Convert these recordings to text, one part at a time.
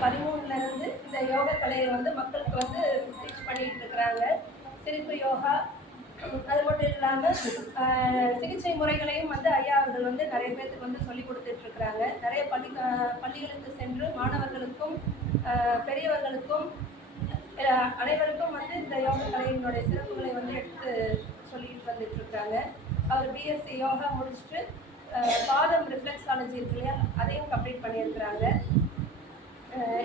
2013 இருந்து இந்த யோக கலையை வந்து மக்களுக்கு வந்து டீச் பண்ணிட்டு இருக்கிறாங்க. சிரிப்பு யோகா, அது மட்டும் இல்லாமல் சிகிச்சை முறைகளையும் வந்து ஐயா அவர்கள் வந்து நிறைய பேருக்கு வந்து சொல்லி கொடுத்துட்டு இருக்கிறாங்க. நிறைய பள்ளிகளுக்கு சென்று மாணவர்களுக்கும் பெரியவர்களுக்கும் அனைவருக்கும் வந்து இந்த யோக கலையினுடைய சிறப்புகளை வந்து எடுத்து சொல்லிட்டு வந்துட்டு இருக்கிறாங்க. அவர் பிஎஸ்சி யோகா முடிச்சுட்டு பாதம் ரிஃப்ளெக்ஸாலஜி இருக்கு இல்லையா, அதையும் கம்ப்ளீட் பண்ணியிருக்கிறாங்க.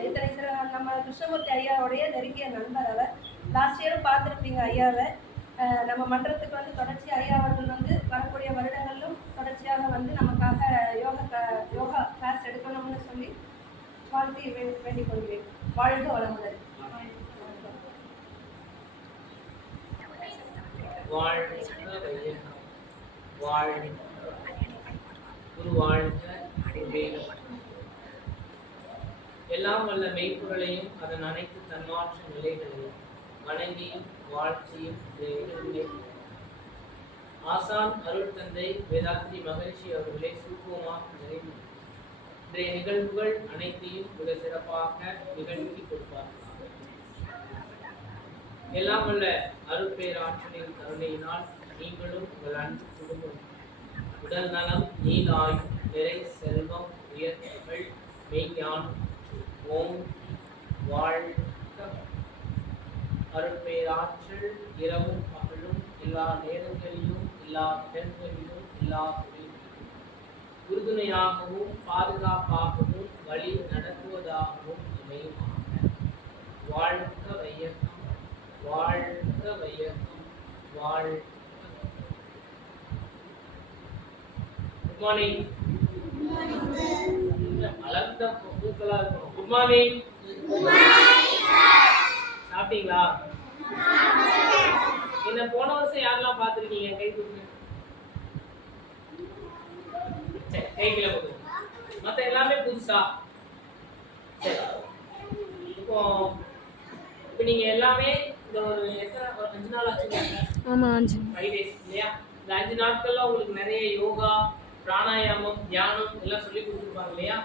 இத்தனை நம்ம கிருஷ்ணமூர்த்தி ஐயாவுடைய நெருங்கிய நண்பர் அவர். லாஸ்ட் இயரும் பார்த்துருப்பீங்க ஐயாவை. நம்ம மன்றத்துக்கு வந்து தொடர்ச்சி ஐயா அவர்கள் வந்து வரக்கூடிய வருடங்களிலும் தொடர்ச்சியாக வந்து நமக்காக யோகா கிளாஸ் எடுக்கணும்னு சொல்லி வாழ்த்தி வேண்டிக் கொள்கிறேன். வாழ்க வளமுடன். எல்லாம் வல்ல மெய்ப்பொருளையும் அதன் அனைத்து தன்மாற்ற நிலைகளையும் வணங்கியும் வாழ்த்தியும் ஆசான் அருள் தந்தை வேதாத்ரி மகிழ்ச்சி அவர்களை சுருக்கமாக நிறைவு இன்றைய நிகழ்வுகள் அனைத்தையும் மிக சிறப்பாக நிகழ்த்தி கொடுப்பார்கள். எல்லாம் வல்ல அருட்பேராற்றலின் கருணையினால் நீங்களும் உங்கள் அன்பு குடும்பம் உடல் நலம், நீலாய், நிறை செல்வம், உயர்த்தமிழ், மெய்ஞானம், ஓம் வாழ்க. அருட்பேராற்றல் இரவும் பகலும் எல்லா நேரங்களிலும் எல்லா இடங்களிலும் எல்லா தொழில்களிலும் உறுதுணையாகவும் பாதுகாப்பாகவும் வழி நடத்துவதாகவும் இணையுமாக. வாழ்க வையகம், வாழ்க வையகம், வாழ்க. Good morning. அலர்ந்த பூக்களா இருக்கணும். Good morning. சாப்பிட்டீங்களா? என்ன போன வருஷம் யாரெல்லாம் பார்த்துருக்கீங்க? கை தூக்குங்க. சரி, கை கீழே போடுங்க. மற்ற எல்லாமே புதுசா. சரி, இப்போ நீங்க எல்லாமே இந்த ஒரு எத்தனை 5 நாள் ஆச்சுங்க? ஆமா, 5 days இல்லையா? இந்த 5 நாட்கள்ல உங்களுக்கு நிறைய யோகா, பிராணாயாமம், தியானம் எல்லாம் சொல்லி கொடுத்துருப்பாங்க இல்லையா?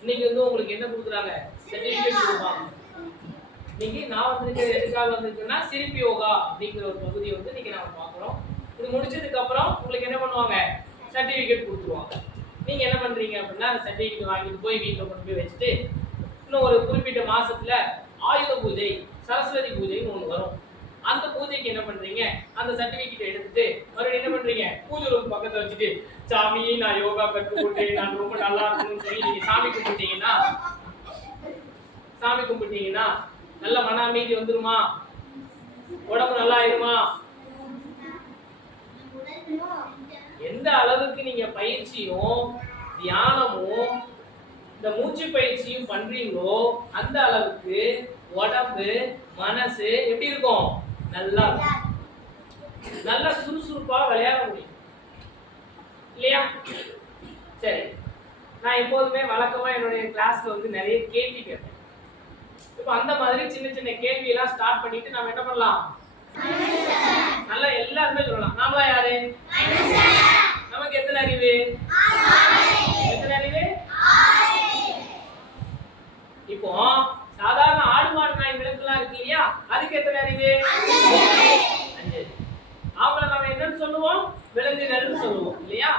இன்னைக்கு வந்து உங்களுக்கு என்ன கொடுக்குறாங்க? சர்டிஃபிகேட் கொடுப்பாங்க. இன்னைக்கு நான் வந்திருக்கிற எதுக்காக வந்திருக்கேன்னா சிரிப்பு யோகா அப்படிங்கிற ஒரு பகுதியை வந்து இன்னைக்கு நாம பார்க்குறோம். இது முடிச்சதுக்கு அப்புறம் உங்களுக்கு என்ன பண்ணுவாங்க? சர்டிஃபிகேட் கொடுத்துருவாங்க. நீங்க என்ன பண்றீங்க அப்படின்னா அந்த சர்டிஃபிகேட் வாங்கிட்டு போய் வீட்டில் கொண்டு போய் வச்சுட்டு இன்னும் ஒரு குறிப்பிட்ட மாசத்துல ஆயுத பூஜை, சரஸ்வதி பூஜைன்னு ஒன்று வரும். அந்த பூஜைக்கு என்ன பண்றீங்க? அந்த சர்டிஃபிகேட் எடுத்துட்டு மறுபடியும் என்ன பண்றீங்க? பூஜை ரூம் பக்கத்துல வச்சுட்டு சாமி நான் யோகா கற்றுக்கொண்டேன், நான் ரொம்ப நல்லா இருக்கணும்னு சொல்லி நீங்க சாமி கும்பிட்டீங்கன்னா நல்ல மன அமைதி வந்துருமா? உடம்பு நல்லா ஆயிருமா? எந்த அளவுக்கு நீங்க பயிற்சியும் தியானமும் இந்த மூச்சு பயிற்சியும் பண்றீங்களோ அந்த அளவுக்கு உடம்பு மனசு எப்படி இருக்கும்? நல்லா நல்லா சுறுசுறுப்பா விளையாட முடியும் இல்லையா? சரி, நான் எப்போதுமே வழக்கமா என்னுடைய கிளாஸ்ல வந்து நிறைய கேள்வி கேட்பேன். இப்போ அந்த மாதிரி சின்ன சின்ன கேள்வி எல்லாம் ஸ்டார்ட் பண்ணிட்டு நாம என்ன பண்ணலாம்? நல்லா எல்லாருமே சொல்லலாம். நாமளா யாரு? நமக்கு எத்தனை அறிவு? எத்தனை அறிவு? இப்போ சாதாரண ஆடு மாடு நாய் விலங்குலாம் இருக்கு இல்லையா, அதுக்கு எத்தனை அறிவு? 5. அவங்கள நாம என்னன்னு சொல்லுவோம்? விலங்குகள்னு சொல்லுவோம் இல்லையா?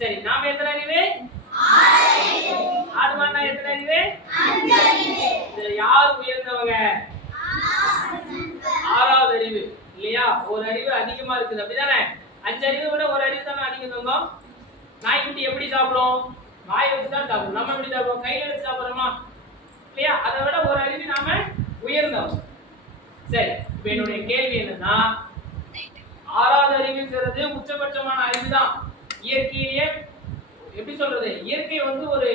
சரி, நாம எத்தனை அறிவு? ஆடு மாடு நாய் எத்தனை அறிவு? இதுல யார் உயர்ந்தவங்க? 6வது அறிவு இல்லையா? ஒரு அறிவு அதிகமா இருக்குது அப்படிதானே? 5 அறிவை விட ஒரு அறிவு தானே அதிகம் தந்தோம். நாய்க்குட்டி எப்படி சாப்பிடும்? வாயை வச்சு தான் சாப்பிடும். நம்ம எப்படி சாப்பிடுவோம்? கையில எடுத்து சாப்பிடுறோமா இல்லையா? அதை விட ஒரு அறிவு நாம உயர்ந்தவங்க. சரி, இப்ப என்னுடைய கேள்வி என்னன்னா, 6வது அறிவுங்கிறது உச்சபட்சமான அறிவு தான். இயற்கையிலேயே எப்படி சொல்றது? இயற்கை வந்து ஒரு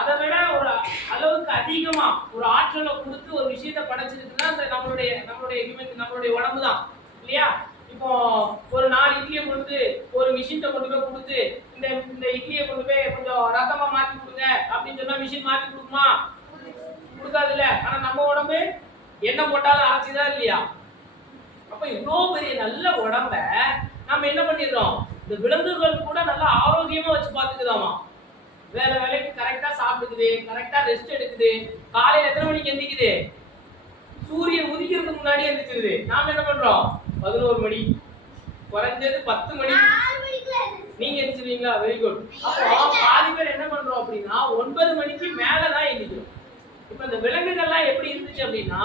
அதை விட ஒரு அளவுக்கு அதிகமா ஒரு ஆற்றலை கொடுத்து ஒரு விஷயத்தை படைச்சிருக்குன்னா அந்த நம்மளுடைய உடம்பு தான் இல்லையா? இப்போ ஒரு 4 இட்லியை கொண்டு ஒரு மிஷின்கிட்ட கொண்டு போய் கொடுத்து இந்த இட்லியை கொண்டு போய் கொஞ்சம் ரத்தமா மாற்றி கொடுங்க அப்படின்னு சொன்னா மிஷின் மாற்றி கொடுக்குமா? கொடுக்காது இல்ல. ஆனா நம்ம உடம்பு என்ன போட்டாலும் அரைச்சுதான் இல்லையா? அப்ப இவ்வளவு பெரிய நல்ல உடம்ப நம்ம என்ன பண்ணிடுறோம்? இந்த விலங்குகள் கூட நல்லா ஆரோக்கியமா வச்சு பாத்துக்குதாமா. வேலை வேலைக்கு கரெக்டா சாப்பிடுக்குது, கரெக்டா ரெஸ்ட் எடுக்குது. காலையில எத்தனை மணிக்கு எந்திக்குது? சூரியன் உதிக்கிறதுக்கு முன்னாடி எந்திரிச்சிருது. நாம என்ன பண்றோம்? 11 மணி, குறைஞ்சது 10 மணி. நீங்க எந்திரிச்சிருவீங்களா? Very good. அப்போ பாதி பேர் என்ன பண்றோம் அப்படின்னா 9 மணிக்கு மேலதான் எந்திரிக்கிறோம். இப்ப இந்த விலங்குகள்லாம் எப்படி இருந்துச்சு அப்படின்னா,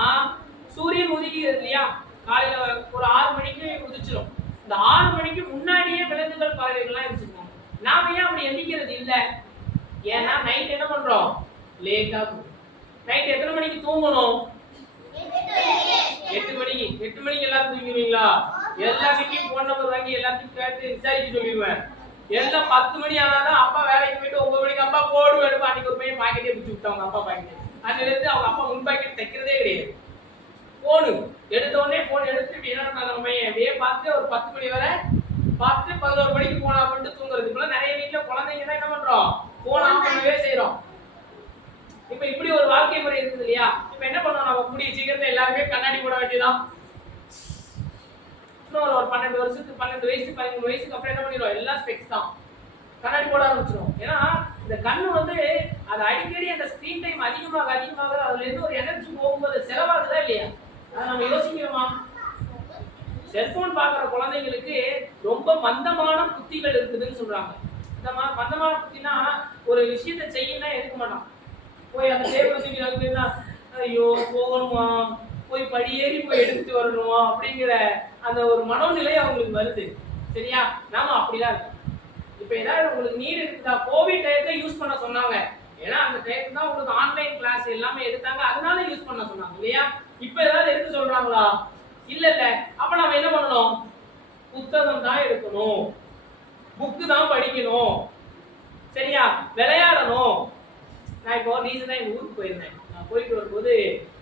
சூரியன் உதிக்கிறது இல்லையா, காலையில ஒரு 6 மணிக்கு உதிச்சிடும். இந்த 6 மணிக்கு முன்னாடியே விலங்குகள் பறவைகள்லாம் எந்திரிச்சிருக்கோம். நாம ஏன் அப்படி எந்திக்கிறது இல்ல? ஏன்னா நைட் என்ன பண்றோம்? லேட்டா தூங்குறோம். நைட் எத்தனை மணிக்கு தூங்கணும்? 8 மணிக்கு. 8 மணிக்கு எல்லாரும் தூங்கிடுவீங்களா? எல்லா வீட்லயும் போன் நம்பர் வாங்கி எல்லாத்தையும் கேட்டு விசாரிக்க சொல்லிடுவேன். எல்லாம் 10 மணி ஆனாதான் அப்பா வேலைக்கு போயிட்டு 9 மணிக்கு அப்பா போடு எடுப்பா. அன்னைக்கு ஒரு பையன் பாக்கெட்டே பிடிச்சி விட்டாங்க அப்பா பாக்கெட். அதுல இருந்து அவங்க அப்பா முன் பாக்கெட் தைக்கிறதே கிடையாது. போனு எடுத்த உடனே போன் எடுத்துட்டு என்ன பண்ணாங்க பையன் அப்படியே பார்த்து ஒரு 10 மணி வரை பார்த்து 11 மணிக்கு போனா பண்ணிட்டு தூங்குறதுக்குள்ள நிறைய வீட்டுல குழந்தைங்க தான் என்ன பண்றோம்? போன் ஆன் பண்ணவே செய்யறோம். இப்ப இப்படி ஒரு வாழ்க்கை முறை இருக்குது இல்லையா? இப்ப என்ன பண்ணோம்? நம்ம கூடிய சீக்கிரத்துல எல்லாருமே கண்ணாடி போட வேண்டியதான். இன்னொரு ஒரு 12 வருஷத்துக்கு 12 வயசு 13 வயசுக்கு அப்புறம் என்ன பண்ணிடுவோம்? எல்லாம் ஸ்பெக்ஸ் தான், கண்ணாடி போட ஆரம்பிச்சிடும். ஏன்னா இந்த கண்ணு வந்து அது அடிக்கடி அந்த ஸ்கிரீன் டைம் அதிகமாக அதுல இருந்து ஒரு எனர்ஜி போகும்போது செலவாகுதா இல்லையா? அதை நம்ம யோசிக்கிறோமா? செல்போன் பார்க்குற குழந்தைங்களுக்கு ரொம்ப மந்தமான புத்திகள் இருக்குதுன்னு சொல்றாங்க. இந்த மந்தமான புத்தினா ஒரு விஷயத்தை செய்யணும்னா எடுக்க மாட்டான். போய் அந்த டேபிள் தூக்கினா ஐயோ போகணுமா, போய் படியேறி போய் எடுத்துட்டு வரணுமா அப்படிங்கிற அந்த ஒரு மனோநிலை அவங்களுக்கு வருது. சரியா? நாம அப்படிதான் இருக்கு. இப்ப ஏதாவது உங்களுக்கு நீட் இருக்குதா? கோவிட் டயத்தை யூஸ் பண்ண சொன்னாங்க. ஏன்னா அந்த டைம் தான் உங்களுக்கு ஆன்லைன் கிளாஸ் எல்லாமே எடுத்தாங்க, அதனால யூஸ் பண்ண சொன்னாங்க இல்லையா? இப்ப ஏதாவது எடுக்க சொல்றாங்களா? இல்ல. அப்ப நம்ம என்ன பண்ணணும்? புத்தகம் தான் எடுக்கணும், புக்கு தான் படிக்கணும். சரியா? விளையாடணும். நான் இப்போ ரீசனா எங்க ஊருக்கு போயிருந்தேன். நான் போயிட்டு வரும்போது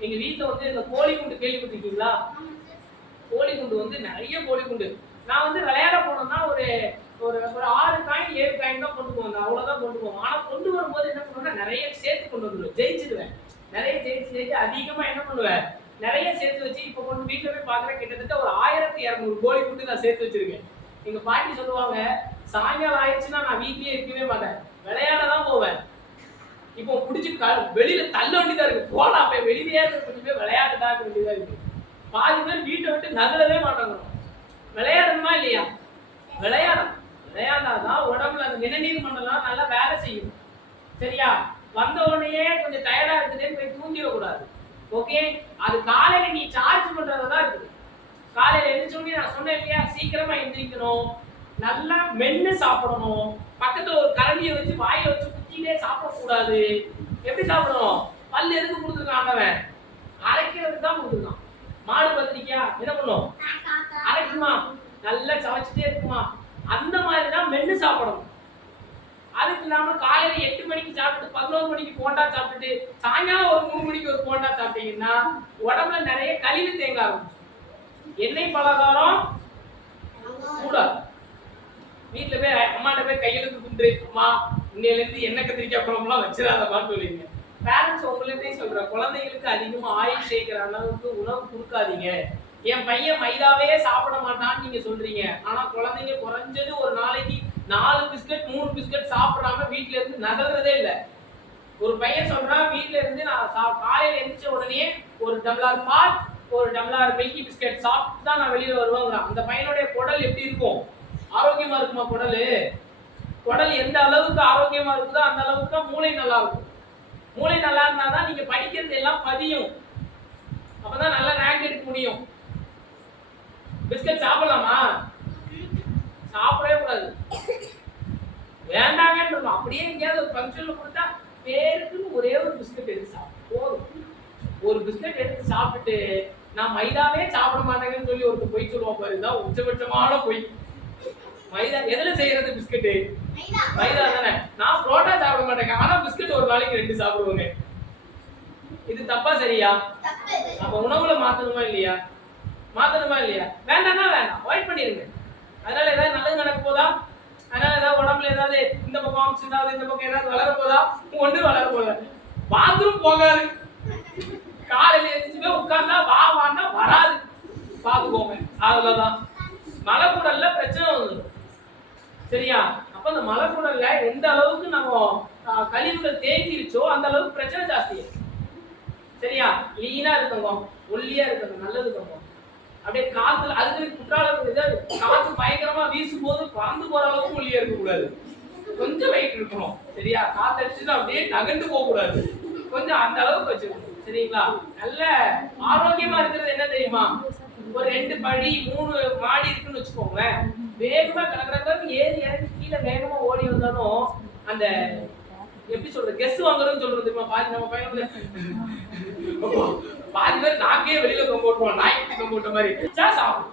எங்க வீட்டுல வந்து இந்த கோழி குண்டு கேள்விப்பட்டிருக்கீங்களா? கோழி குண்டு வந்து நிறைய கோழி குண்டு. நான் வந்து விளையாட போனோம்னா ஒரு ஒரு 6 காயின் 7 காயின் தான் கொண்டு போவேன், அவ்வளவுதான் கொண்டு போவோம். ஆனா கொண்டு வரும்போது என்ன பண்ணுவேன்னா நிறைய சேர்த்து கொண்டு வந்துடுவேன், ஜெயிச்சிடுவேன். நிறைய ஜெயிச்சு அதிகமா என்ன பண்ணுவேன்? நிறைய சேர்த்து வச்சு இப்போ கொண்டு வீட்டுல போய் பாக்குறேன், கிட்டத்தட்ட ஒரு 1200 கோழி குண்டு நான் சேர்த்து வச்சிருக்கேன். எங்க பாட்டி சொல்லுவாங்க, சாயங்காலம் ஆயிடுச்சுன்னா நான் வீட்லயே இருக்கவே மாட்டேன், விளையாட தான் போவேன். இப்போ பிடிச்சி வெளியில தள்ள வேண்டியதா இருக்கு. போனா அப்ப வெளியிலேயே போய் விளையாட்டுதான் வேண்டியதா இருக்கு. பாதி பேர் வீட்டை விட்டு நகரவே மாட்டாங்க. விளையாடணுமா இல்லையா? விளையாடணும். விளையாடாதான் உடம்புல அந்த நிணநீர் மண்டலம் நல்லா வேலை செய்யும். சரியா? வந்த உடனே கொஞ்சம் டயர்டா இருக்குதுன்னு போய் தூங்கிடக்கூடாது. ஓகே? அது காலையில நீ சார்ஜ் பண்றதுதான் இருக்குது. காலையில எழுந்திரிச்ச உடனே நான் சொன்னேன் இல்லையா, சீக்கிரமா எந்திரிக்கணும், நல்லா மென்னு சாப்பிடணும், பக்கத்துல ஒரு கரண்டியை வச்சு வாயில வச்சு குத்திட்டே சாப்பிடக்கூடாது. எப்படி சாப்பிடணும்? பல்லு எதுக்கு கொடுத்துருக்கான் ஆண்டவன்? அரைக்கிறதுக்கு தான் கொடுத்துருக்கான். மாடு பத்திரிக்கையா என்ன பண்ணும்? அரைக்குமா, நல்லா சமைச்சிட்டே இருக்குமா, அந்த மாதிரிதான் மென்னு சாப்பிடணும். அதுக்கு இல்லாம காலையில 8 மணிக்கு சாப்பிட்டு 11 மணிக்கு போண்டா சாப்பிட்டுட்டு சாயங்காலம் ஒரு 3 மணிக்கு ஒரு போண்டா சாப்பிட்டீங்கன்னா உடம்புல நிறைய கழிவு தேங்க ஆரம்பிச்சு. எண்ணெய் பலகாரம் கூடாது. வீட்டுல போய் அம்மாட்ட போய் கையெழுத்து கும்பிட்டு, அம்மா இன்னையில இருந்து எண்ணெய் கத்திரிக்காய் குழம்புலாம் வச்சிடாதமான்னு சொல்லிங்க. பேரண்ட்ஸ் உங்களுக்கே சொல்ற, குழந்தைகளுக்கு அதிகமா ஆயில் சேர்க்கிற அளவுக்கு உணவு கொடுக்காதீங்க. என் பையன் மைதாவே சாப்பிட மாட்டான்னு நீங்க சொல்றீங்க, ஆனா குழந்தைங்க குறைஞ்சது ஒரு நாளைக்கு 4 பிஸ்கட் 3 பிஸ்கட் சாப்பிடாம வீட்டுல இருந்து நகர்றதே இல்லை. ஒரு பையன் சொல்றான், வீட்டுல இருந்து நான் காலையில எந்திரிச்ச உடனே ஒரு டம்ளர் பால் ஒரு டம்ளர் மில்கி பிஸ்கட் சாப்பிட்டு தான் நான் வெளியில வருவாங்கிறான். அந்த பையனுடைய குடல் எப்படி இருக்கும்? ஆரோக்கியமா இருக்குமா? குடல் எந்த அளவுக்கு ஆரோக்கியமா இருக்குதோ அந்த அளவுக்கு தான் மூளை நல்லா இருக்கும். மூளை நல்லா இருந்தாதான் நீங்க படிக்கிறது எல்லாம் பதியும், அப்பதான் நல்லா ரேங்க் எடுக்க முடியும். பிஸ்கட் சாப்பிடலாமா? சாப்பிடவே கூடாது, வேண்டாங்கன்னு. அப்படியே எங்கேயாவது ஒரு ஃபங்க்ஷன்ல கொடுத்தா பேருக்குன்னு ஒரே ஒரு பிஸ்கட் எடுத்து சாப்பிடும். ஒரு பிஸ்கட் எடுத்து சாப்பிட்டுட்டு நான் மைதாவே சாப்பிட மாட்டேங்கன்னு சொல்லி ஒருத்தர் போய் சொல்லுவான் பாரு, தான் உச்சபட்சமான போய். மைதா எதுல செய்யறது? பிஸ்கட் மைதா தானே. நான் புரோட்டா சாப்பிட மாட்டேங்க, ஆனா பிஸ்கட் ஒரு நாளைக்கு 2 சாப்பிடுவாங்க. இது தப்பா சரியா? அப்ப உணவுல மாத்தணுமா இல்லையா? வேண்டாம்னா வேண்டாம், அவாய்ட் பண்ணிருங்க. அதனால ஏதாவது நல்லது நடக்க போதா? அதனால ஏதாவது உடம்புல ஏதாவது இந்த பக்கம் ஆப்ஷன் ஏதாவது இந்த பக்கம் ஏதாவது வளர போதா? ஒன்றும் வளர போதா. பாத்ரூம் போகாது, காலையில எழுந்துச்சுமே உட்கார்ந்தா வான்னா வராது, பாத்துக்கோங்க. அவ்வளவுதான். மலைக்குடல்ல பிரச்சனை வந்துடும். சரியா? அப்ப அந்த மலைக்குடல்ல எந்த அளவுக்கு நம்ம கழிவுகள் தேங்கிருச்சோ அந்த அளவுக்கு பிரச்சனை ஜாஸ்தி. சரியா? லீனா இருக்கங்க, ஒல்லியா இருக்கங்க, நல்லது தங்கம். அப்படியே காத்துல அதுக்கு குற்றாலம் காத்து பயங்கரமா வீசும் போது பறந்து போற அளவுக்கு ஒல்லியா இருக்க கூடாது, கொஞ்சம் வெயிட் இருக்கணும். சரியா? காத்தடிச்சுன்னா அப்படியே நகர்ந்து போக கூடாது, கொஞ்சம் அந்த அளவுக்கு வச்சுக்கணும். சரிங்களா? நல்ல ஆரோக்கியமா இருக்கிறது என்ன தெரியுமா? ஒரு 2 படி 3 மாடி இருக்குன்னு வச்சுக்கோங்களேன், வேகமா கடற்கரை ஏறி இறங்கி கீழே வேகமா ஓடி வந்தாலும் அந்த எப்படி சொல்றது கெஸ் வாங்குறதுன்னு சொல்றது தெரியுமா? பாதி நம்ம பையன் பாதி பேர் நாக்கே வெளியில போட்டுருவோம், நாய்க்குட்டி போட்ட மாதிரி. சாப்பிடும்,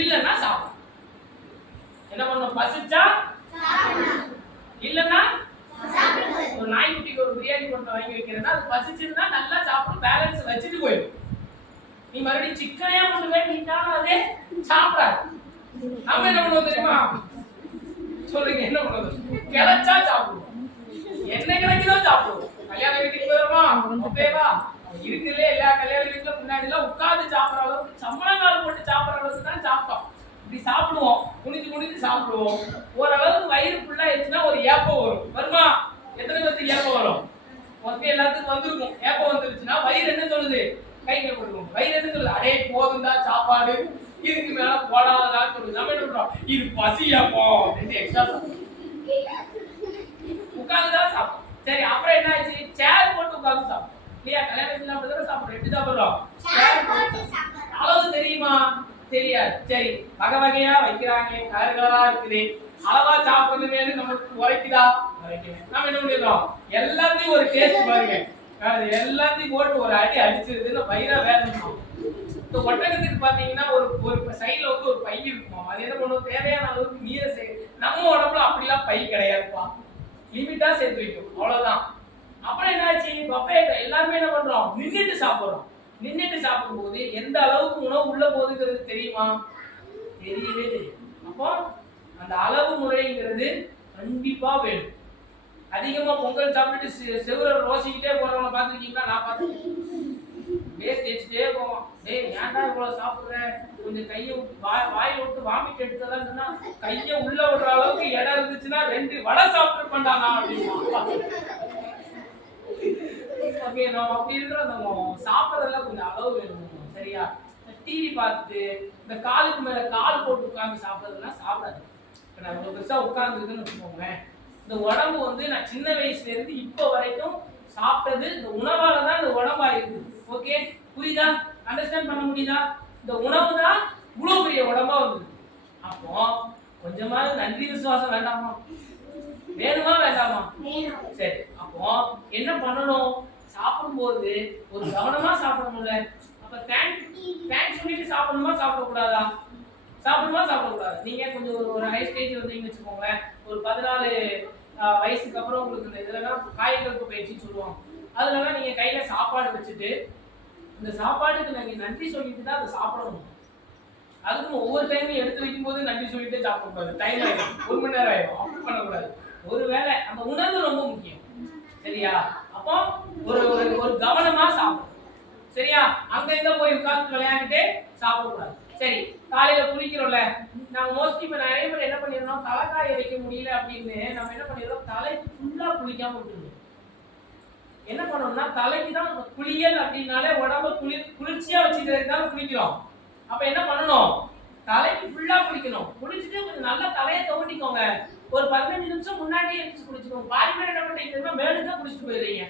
இல்லைன்னா சாப்பிடும். என்ன பண்ணுவோம்? பசிச்சா இல்லைன்னா ஒரு நாய்க்குட்டிக்கு ஒரு பிரியாணி கொண்டு வாங்கி வைக்கிறேன்னா அது பசிச்சுன்னா நல்லா சாப்பிடும், பேலன்ஸ் வச்சுட்டு போயிடும். நீ மறுபடியும் சிக்கனையா கொண்டு போய் நீட்டாலும் அதே சாப்பிடாது. நம்ம என்ன பண்ணுவோம் தெரியுமா? சொல்லுங்க, என்ன பண்ணுவோம்? கிளச்சா சாப்பிடுவோம், என்ன கிடைக்குதோ சாப்பிடுவோம். கல்யாண வீட்டுக்கு போயிருமா ஓகேவா? இருக்குல்ல எல்லா கல்யாண வீட்டுல முன்னாடி எல்லாம் உட்கார்ந்து சாப்பிடுற அளவுக்கு சம்பளங்கால் போட்டு சாப்பிடுற அளவுக்கு தான் சாப்பிட்டோம். இப்படி சாப்பிடுவோம், குனிஞ்சு சாப்பிடுவோம். ஓரளவுக்கு வயிறு ஃபுல்லா ஆயிடுச்சுன்னா ஒரு ஏப்பம் வரும். வருமா? எத்தனை பேருக்கு ஏப்பம் வரும்? மொத்தம் எல்லாத்துக்கும் வந்திருக்கும். ஏப்பம் வந்துருச்சுன்னா வயிறு என்ன சொல்லுது? கைகளை கொடுக்கும். வயிறு என்ன சொல்லுது? அடே போதும் தான் சாப்பாடு, இதுக்கு மேல போடாதான் சொல்லுது. நம்ம என்ன பண்றோம்? இது பசியாப்போம் அப்படின்னு எக்ஸ்ட்ரா உட்கார்ந்துதான் சாப்பிடும். சரி, அப்புறம் என்ன ஆச்சு? சேர் போட்டு உட்கார்ந்து சாப்பிடும். இல்லையா? கல்யாணத்துல அப்படிதான் சாப்பிடுறோம். எப்படி சாப்பிடுறோம்? அளவு தெரியுமா? தெரியாது. சரி, வகை வகையா வைக்கிறாங்க, கலர்களா இருக்குது. அளவா சாப்பிடுறது நமக்கு உரைக்குதா? நம்ம என்ன பண்ணிடுறோம்? எல்லாத்தையும் ஒரு டேஸ்ட் பாருங்க, எல்லாத்தையும் போட்டு ஒரு அடி அடிச்சிருதுன்னு வயிறா வேலை. இந்த ஒட்டகத்துக்கு பாத்தீங்கன்னா ஒரு சைட்ல வந்து ஒரு பை இருக்குமா, அது என்ன பண்ணுவோம்? தேவையான அளவுக்கு நீரை நம்ம உடம்புல அப்படிலாம் பை கிடையாதுப்பா, லிமிட்டா சேர்த்து வைக்கும், அவ்வளவுதான். அப்புறம் என்னாச்சு? பஃபே எல்லாருமே என்ன பண்றோம்? நின்னுட்டு சாப்பிடுறோம். நின்னுட்டு சாப்பிடும்போது எந்த அளவுக்கு உணவு உள்ள போகுதுங்கிறது தெரியுமா? தெரியவே தெரியும். அப்போ அந்த அளவு முறைங்கிறது கண்டிப்பா வேணும். அதிகமா பொங்கல் சாப்பிட்டுட்டு செவ்வர ரோசிக்கிட்டே போறவங்க பார்த்துருக்கீங்களா? நான் பார்த்துருக்கேன். பேஸ் தேய்ச்சிட்டே போவோம். டேய் ஏன்டா இவ்வளவு சாப்பிடுற, கொஞ்சம் கையை வாயில விட்டு வாமிட் எடுத்ததான் சொன்னா, கையை உள்ள விடுற அளவுக்கு இடம் இருந்துச்சுன்னா 2 வடை சாப்பிட்டு பண்ணானா அப்படின்னு. ஓகே, நம்ம அப்படி இருக்கிறோம். சாப்பிட்றதுல கொஞ்சம் அளவு வேணும். சரியா? டிவி பார்த்துட்டு இந்த காலுக்கு மேல கால் போட்டு உட்கார்ந்து சாப்பிட்றதுலாம் சாப்பிடாது. இப்போ நான் இவ்வளோ பெருசா உட்கார்ந்துருக்குன்னு வச்சுக்கோங்களேன், இந்த உடம்பு வந்து நான் சின்ன வயசுல இருந்து இப்போ வரைக்கும் சாப்பிட்டது இந்த உணவால தான் இந்த உடம்பா இருக்குது. ஓகே, புரியுதா? அண்டர்ஸ்டாண்ட் பண்ண முடியுதா? இந்த உணவு தான் இவ்வளோ பெரிய உடம்பா வந்தது. அப்போ கொஞ்சமாவது நன்றி விசுவாசம் வேண்டாமா? வேணுமா வேண்டாமா? சரி, அப்போ என்ன பண்ணணும்? சாப்பிடும்போது ஒரு கவனமா சாப்பிடணும்ல. அப்ப தேங்க்ஸ் சொல்லிட்டு சாப்பிடணுமா சாப்பிடக்கூடாதா? சாப்பிடணுமா சாப்பிடக்கூடாது? நீங்க கொஞ்சம் ஒரு ஹை ஸ்டேஜ் வந்தீங்கன்னு வச்சுக்கோங்களேன், ஒரு 14 வயசுக்கு அப்புறம் உங்களுக்கு இந்த இதெல்லாம் காய்கறி பயிற்சின்னு சொல்லுவாங்க. அதனால நீங்க கையில சாப்பாடு வச்சுட்டு இந்த சாப்பாடுக்கு நீங்க நன்றி சொல்லிட்டு தான் அதை சாப்பிடணும். அதுக்கும் ஒவ்வொரு டைமும் எடுத்து வைக்கும் போது நன்றி சொல்லிட்டே சாப்பிடக்கூடாது. டைம் ஆயிடும், 1 மணி நேரம் ஆயிடும். அப்படி பண்ணக்கூடாது. ஒருவேளை அந்த உணவு ரொம்ப முக்கியம். சரியா? அப்போ ஒரு கவனமா சாப்பிடும். சரியா? அங்க எங்க போய் உட்கார்ந்து விளையாண்டுட்டே சாப்பிடக்கூடாது. சரி, காலையில குளிக்கிறோம்ல, நாங்க மோஸ்ட்லி இப்ப நிறைய பேர் என்ன பண்ணிடுறோம்? தலைக்காய வைக்க முடியல அப்படின்னு நம்ம என்ன பண்ணிடுறோம்? தலை ஃபுல்லா குளிக்காம விட்டுருவோம். என்ன பண்ணோம்னா தலைக்கு தான் குளியல் அப்படின்னாலே உடம்ப குளிர்ச்சியா வச்சுக்கிறதுக்கு தான் குளிக்கிறோம். அப்ப என்ன பண்ணணும்? தலைக்கு ஃபுல்லா குளிக்கணும். குளிச்சுட்டு கொஞ்சம் நல்லா தலையை துவட்டிக்கோங்க. ஒரு 15 நிமிஷம் முன்னாடியே எழுந்து குளிச்சுக்கோங்க. பாதி பேர் என்ன பண்ணிட்டு மேலுக்கு தான் குளிச்சுட்டு போயிடுறீங்க.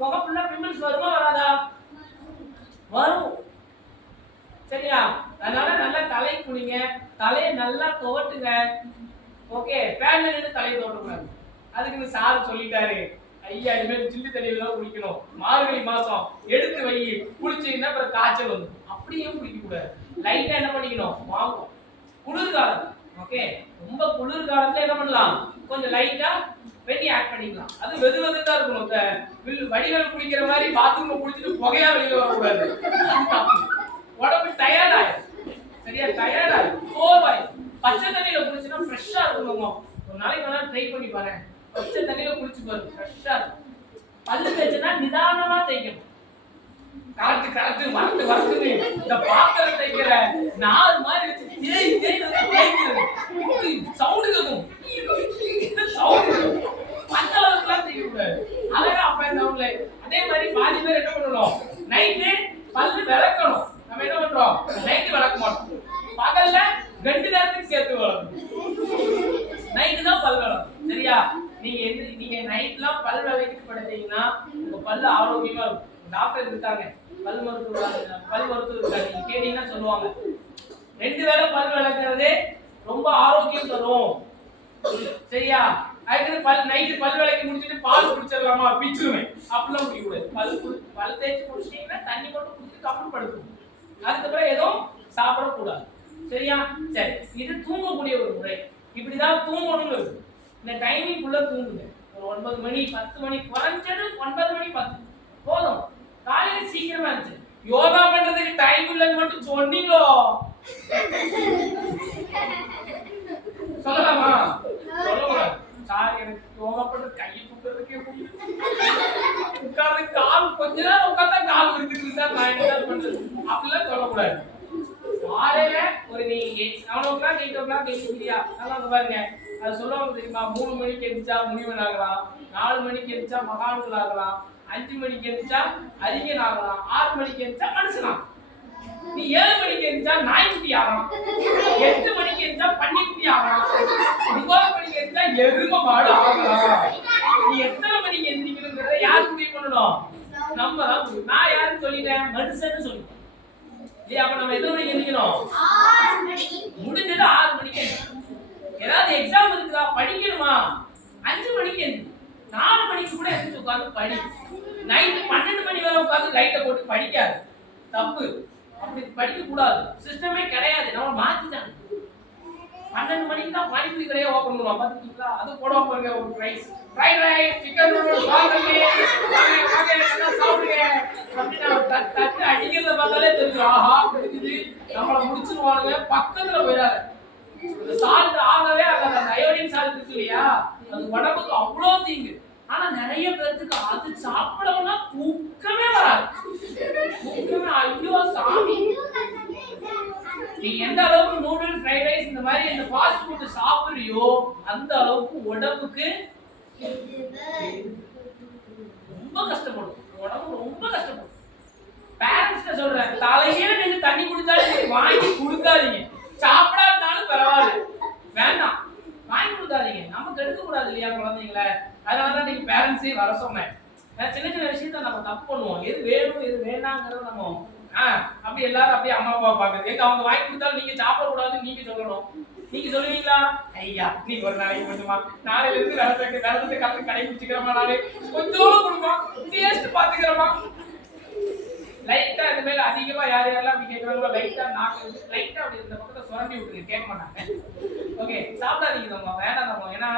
முகம் ஃபுல்லா பிம்பிள்ஸ் வருமா வராதா? வரும். சரியா? அதனால நல்லா தலை குளிங்க, தலையை நல்லா துவட்டுங்க. ஓகே, ஃபேன்ல நின்று தலையை துவட்டக்கூடாது. அதுக்கு சார் சொல்லிட்டாரு, ஐயா இனிமேல் சில்லு தண்ணியில தான் குளிக்கணும், மார்கழி மாசம் எடுத்து வை, குளிச்சீங்கன்னா அப்புறம் காய்ச்சல் வந்து. அப்படியே குளிக்க கூடாது. லைட்டா என்ன பண்ணிக்கணும்? வாங்கும். குளிர்காலம், ஓகே, ரொம்ப குளிர் காலத்துல என்ன பண்ணலாம்? கொஞ்சம் லைட்டா வெந்நி ஆட் பண்ணிக்கலாம். அது வெது வெதுதான் இருக்கணும். வடிவேல் குளிக்கிற மாதிரி பாத்ரூம்ல குளிச்சுட்டு புகையா வெளியில வரக்கூடாது. உடம்பு டயர்ட் ஆயிடும். சரியா? டயர்ட் ஆயிடும், சோர்வாயிடும். பச்சை தண்ணியில குளிச்சுன்னா ஃப்ரெஷ்ஷா இருக்கணும். ஒரு நாளைக்கு வேணா ட்ரை பண்ணி பாருங்க. பச்சை தண்ணியில குளிச்சு பாருங்க, ஃப்ரெஷ்ஷா இருக்கும். பல்லு தேய்ச்சனா நிதானமா தேய்க்கணும். காத்து வரட்டு இந்த பாத்திரம் தேய்க்கிற நாலு மாதிரி வச்சு தேய்க்கிறது சவுண்டு கேட்கும். அந்த அளவுக்குலாம் தேய்க்க மாதிரி பாதி பேர் என்ன பண்ணணும், நைட்டு பல்லு விளக்கணும். நம்ம என்ன பண்றோம், நைட்டு விளக்க மாட்டோம், பகல்ல 2 நேரத்துக்கு சேர்த்து விளக்கணும், நைட்டு தான் பல் விளக்கணும். சரியா? நீங்க நைட்லாம் பல் விளக்கிட்டு படுத்தீங்கன்னா உங்க பல்லு ஆரோக்கியமா இருக்கும். டாக்டர் இருக்காங்க, பல் மருத்துவர் இருக்காங்க, நீங்க கேட்டீங்கன்னா சொல்லுவாங்க 2 வேளை பல் விளக்குறது ரொம்ப ஆரோக்கியம் தரும். சரியா? அதுக்கு நைட்டு பல் விளக்கி முடிச்சிட்டு பால் குடிச்சிடலாமா, பிச்சுருவேன் அப்படிலாம் குடிக்கக்கூடாது. பல் தேய்ச்சி குடிச்சிட்டீங்கன்னா தண்ணி மட்டும் குடிச்சு கப்பல் படுத்துக்கும். அதுக்கப்புறம் எதுவும் சாப்பிடக்கூடாது. சரியா? சரி, இது தூங்கக்கூடிய ஒரு முறை. இப்படிதான் தூங்கணும்னு இருக்கு. இந்த டைமிங்குள்ள தூங்குங்க. ஒரு 9 மணி 10 மணி, குறைஞ்சது 9 மணி 10 போதும். காலையில சீக்கிரமா இருந்துச்சு. யோகா பண்றதுக்கு டைம் இல்லைன்னு மட்டும் சொன்னீங்களோ, சொல்லலாமா? சொல்லக்கூடாது. சார் எனக்கு யோகா பண்றது கையை தூக்குறதுக்கே உட்கார்ந்து கால் கொஞ்ச நேரம் உட்கார்ந்தா கால் இருக்குது சார், நான் என்ன பண்றது அப்படிலாம் சொல்லக்கூடாது. காலையில ஒரு நீ 7 o'clock 8 o'clock எழுந்திரியா, நல்லா பாருங்க. அது சொல்லுவாங்க தெரியுமா, 3 மணிக்கு எழுந்திரிச்சா முனிவன் ஆகலாம், 4 மணிக்கு எழுந்திரிச்சா மகான்கள் ஆகலாம், 5 மணிக்கு எழுந்திரிச்சா அறிஞன் ஆகலாம், 6 மணிக்கு எழுந்திரிச்சா மனுஷனா. நீ 7 மணிக்கு எழுந்திரிச்சா நாய்க்குட்டி ஆகலாம், 8 மணிக்கு எழுந்திரிச்சா பன்னிக்குட்டி ஆகலாம், 9 மணிக்கு எழுந்திரிச்சா எருமை மாடு ஆகலாம். நீ எத்தனை மணிக்கு எழுந்திரிக்கணுங்கிறத யார் முடிவு பண்ணணும்? நம்ம தான் முடிவு. நான் யாருன்னு சொல்லிட்டேன், மனுஷன்னு சொல்லிட்டேன். அப்ப நம்ம எத்தனை மணிக்கு எழுந்திரிக்கணும்? 6 மணிக்கு. முடிஞ்சது 6 மணிக்கு. ஏதாவது எக்ஸாம் இருக்குதா, படிக்கணுமா, 5 மணிக்கு எழுந்திரி. 4 மணிக்கு கூட எழுந்திரிச்சு உட்காந்து படி. நைட்டு 12 மணி வரை உட்காந்து லைட்டை போட்டு படிக்காது, தப்பு. அப்படி படிக்க கூடாது. சிஸ்டமே கிடையாது, நம்ம மாத்திட்டாங்க. 12 மணிக்கு தான் பானிபூரி கடையை ஓபன் பண்ணுவோம், பாத்துக்கீங்களா? அது போட போறீங்க ஒரு fries, fried rice, chicken noodles, வாங்க எல்லாம் சாப்பிடுங்க அப்படின்னு தட்டு அடிக்கிறத பார்த்தாலே தெரியும். ஆஹா இருக்குது, நம்மளை முடிச்சிருவானுங்க. பக்கத்துல போயிடாது. இந்த சால்ட் ஆகவே ஆகாது. அந்த அயோடின் சால்ட் இருக்கு இல்லையா, அது உடம்புக்கு அவ்வளோ தீங்கு. ஆனா நிறைய பேருக்கு அது சாப்பிடணும்னா தூக்கமே வராது. தூக்கமே, ஐயோ சாமி. நீ எந்த அளவுக்கு நூடுல்ஸ், ஃப்ரைட் ரைஸ் இந்த மாதிரி இந்த ஃபாஸ்ட் ஃபுட் சாப்பிடுறியோ அந்த அளவுக்கு உடம்புக்கு ரொம்ப கஷ்டப்படும். உடம்பு ரொம்ப கஷ்டப்படும். பேரண்ட்ஸ் சொல்றேன், தலையில நின்று தண்ணி குடிச்சாலும் வாங்கி கொடுக்காதீங்க. சாப்பிடாட்டாலும் பரவாயில்ல, வேண்டாம், வாங்கி கொடுக்காதீங்க. நம்ம கெடுக்க கூடாது இல்லையா குழந்தைங்கள. அதனாலதான் நீங்க பேரண்ட்ஸே வர சொன்னேன். சின்ன சின்ன விஷயத்த நம்ம தப்பு பண்ணுவோம். எது வேணும் எது வேண்டாங்கிறத நம்ம அப்படி எல்லாரும் அப்படியே அம்மா அப்பா பாக்குறது. எங்க அவங்க வாங்கி கொடுத்தாலும் நீங்க சாப்பிடக்கூடாதுன்னு நீங்க சொல்லணும். நீங்க சொல்லுவீங்களா? ஐயா நீ ஒரு நாளைக்கு கொஞ்சமா, நாளையில இருந்து விரதத்தை கலந்து கடைபிடிச்சுக்கிறோமா, நாளே கொஞ்சோடு கொடுமா, டேஸ்ட் பாத்துக்கிறோமா. லைட்டா இந்த மேல அதிகமா யார் யாரெல்லாம் அப்படி கேட்கறாங்களோ லைட்டா நாக்கு லைட்டா அப்படி இந்த பக்கத்தை சுரண்டி விட்டுருங்க, கேட்க மாட்டாங்க. ஓகே, சாப்பிடாதீங்க தவங்க, வேண்டாம் தவங்க. ஏன்னா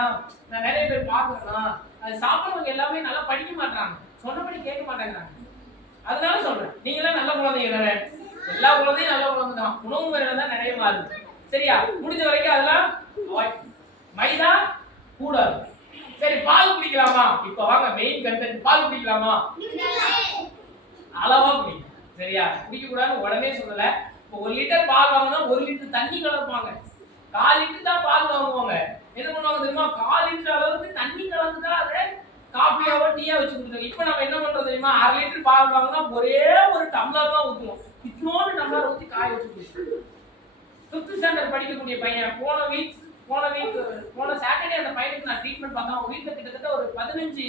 நான் நிறைய பேர் பாக்குறேன்னா அது சாப்பிட்றவங்க எல்லாமே நல்லா படிக்க மாட்டாங்க, சொன்னபடி கேட்க மாட்டேங்கிறாங்க. அதனால சொல்றேன், நீங்களாம் நல்ல குழந்தைங்க தானே, எல்லா குழந்தையும் நல்ல குழந்தை தான். உணவு முறையில தான் நிறைய மாறுது. சரியா? முடிஞ்ச வரைக்கும் அதெல்லாம் மைதா கூடாது. சரி, பால் குடிக்கலாமா? இப்ப வாங்க மெயின் கண்டென்ட். பால் குடிக்கலாமா? அளவா குடிங்க. சரியா? குடிக்க கூடாதுன்னு உடனே சொல்லல. இப்போ 1 லிட்டர் பால் வாங்கினா 1 லிட்டர் தண்ணி கலப்பாங்க. 4 லிட்டர் தான் பால் வாங்குவாங்க. என்ன பண்ணுவாங்க தெரியுமா? 4 லிட்டர் அளவுக்கு தண்ணி கலந்து தான் அதை காஃபியாவோ டீயா வச்சு கொடுத்தாங்க. இப்போ நம்ம என்ன பண்றோம் தெரியுமா? 1/2 லிட்டர் பால் வாங்கினா ஒரே ஒரு டம்ளர் தான் ஊற்றுவோம். இத்தனோடு டம்ளர் ஊற்றி காய வச்சு கொடுத்துருவோம். 5th ஸ்டாண்டர்ட் படிக்கக்கூடிய பையன் போன சாட்டர்டே அந்த பையனுக்கு நான் ட்ரீட்மெண்ட் பார்த்தேன். அவங்க வீட்டில் கிட்டத்தட்ட ஒரு 15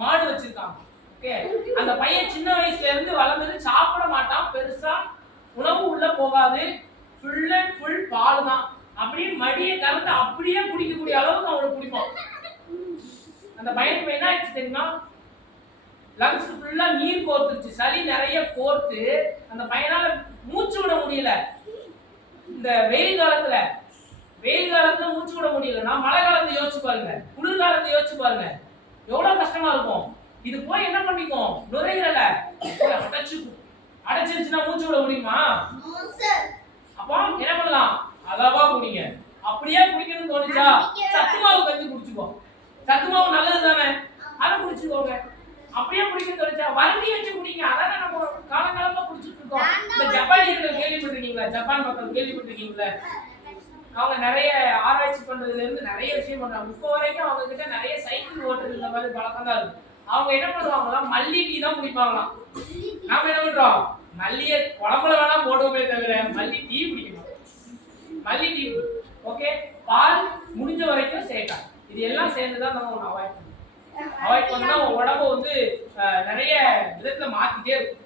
மாடு வச்சிருக்காங்க. ஓகே, அந்த பையன் சின்ன வயசுல இருந்து வளர்ந்தது சாப்பிட மாட்டான், பெருசா உணவு உள்ள போகாது, ஃபுல் அண்ட் ஃபுல் பால் தான். அப்படியே மடியை கலந்து அப்படியே குடிக்கக்கூடிய அளவுக்கு அவனுக்கு குடிப்பான். அந்த பையனுக்கு என்ன ஆயிடுச்சு தெரியுமா? லங்ஸ் ஃபுல்லா நீர் கோர்த்துருச்சு, சளி நிறைய கோர்த்து அந்த பையனால மூச்சு விட முடியல. இந்த வெயில் காலத்துல மூச்சு விட முடியல. நான் மழை காலத்தை யோசிச்சு பாருங்க, குளிர் காலத்தை யோசிச்சு பாருங்க, எவ்வளவு கஷ்டமா இருக்கும். இது போய் என்ன பண்ணிக்கும்? நுரையீரல அடைச்சிருச்சுன்னா மூச்சு விட முடியுமா? அப்போ என்ன பண்ணலாம்? அளவா குடிங்க. அப்படியே குடிக்கணும்னு தோணுச்சா சத்து மாவு கஞ்சி குடிச்சுக்கோ. சத்து மாவு நல்லது தானே, அதை குடிச்சுக்கோங்க. அப்படியே குடிக்கணும்னு தோணுச்சா வறண்டி வச்சு குடிங்க. அதானே நம்ம காலங்காலமா குடிச்சிட்டு இருக்கோம். இந்த ஜப்பானியர்கள் கேள்விப்பட்டிருக்கீங்களா? ஜப்பான் மக்கள் கேள்விப்பட்டிருக்கீங்களா? அவங்க நிறைய ஆராய்ச்சி பண்றதுல இருந்து நிறைய விஷயம் பண்றாங்க. இப்போ வரைக்கும் அவங்க கிட்ட நிறைய சைக்கிள் ஓட்டுறது இந்த மாதிரி பழக்கம் தான் இருக்கு. அவங்க என்ன பண்ணுவாங்களாம், மல்லி டீ தான் குடிப்பாங்களாம். நாம என்ன பண்றோம், மல்லியை குழம்புல வேணா போடுவோமே தவிர மல்லி டீ குடிக்கணும். மல்லி டீ. ஓகே, பால் முடிஞ்ச வரைக்கும் சேர்க்கலாம். இது எல்லாம் சேர்ந்துதான் நம்ம ஒன்று அவாய்ட் பண்ணணும். அவாய்ட் பண்ணா உடம்பு வந்து நிறைய விதத்துல மாத்திட்டே இருக்கும்.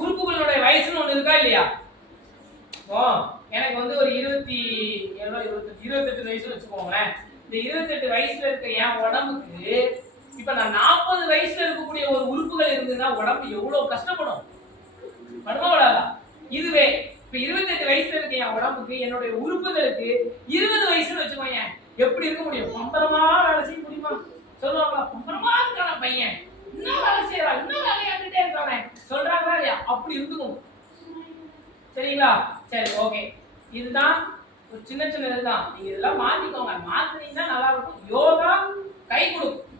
உறுப்புகளுடைய வயசுன்னு ஒண்ணு இருக்கா இல்லையா? எனக்கு வந்து ஒரு 28 வயசுன்னு வச்சுக்கோங்களேன். இந்த 28 வயசுல இருக்க என் உடம்புக்கு இப்ப நான் 40 வயசுல இருக்கக்கூடிய ஒரு உறுப்புகள் இருந்ததுன்னா உடம்பு எவ்வளவு கஷ்டப்படும், படுமா விடாதா? இதுவே இப்ப 28 வயசுல இருக்க என் உடம்புக்கு என்னுடைய உறுப்புகளுக்கு 20 வயசுன்னு வச்சுக்கோங்க, எப்படி இருக்க முடியும்? பம்பரமா வேலை செய்ய முடியுமா? சொல்லுவாங்களா, பம்பரமா இருக்கான பையன், இன்னும் வேலை செய்யறான், இன்னும் விளையாண்டுட்டே இருக்கானே சொல்றாங்களா இல்லையா? அப்படி இருந்துக்கும். சரிங்களா? சரி, ஓகே. இதுதான் ஒரு சின்ன சின்ன இதுதான். நீங்க இதெல்லாம் மாத்திக்கோங்க. மாத்தினீங்கன்னா நல்லா இருக்கும். யோகா கை கொடுக்கும்.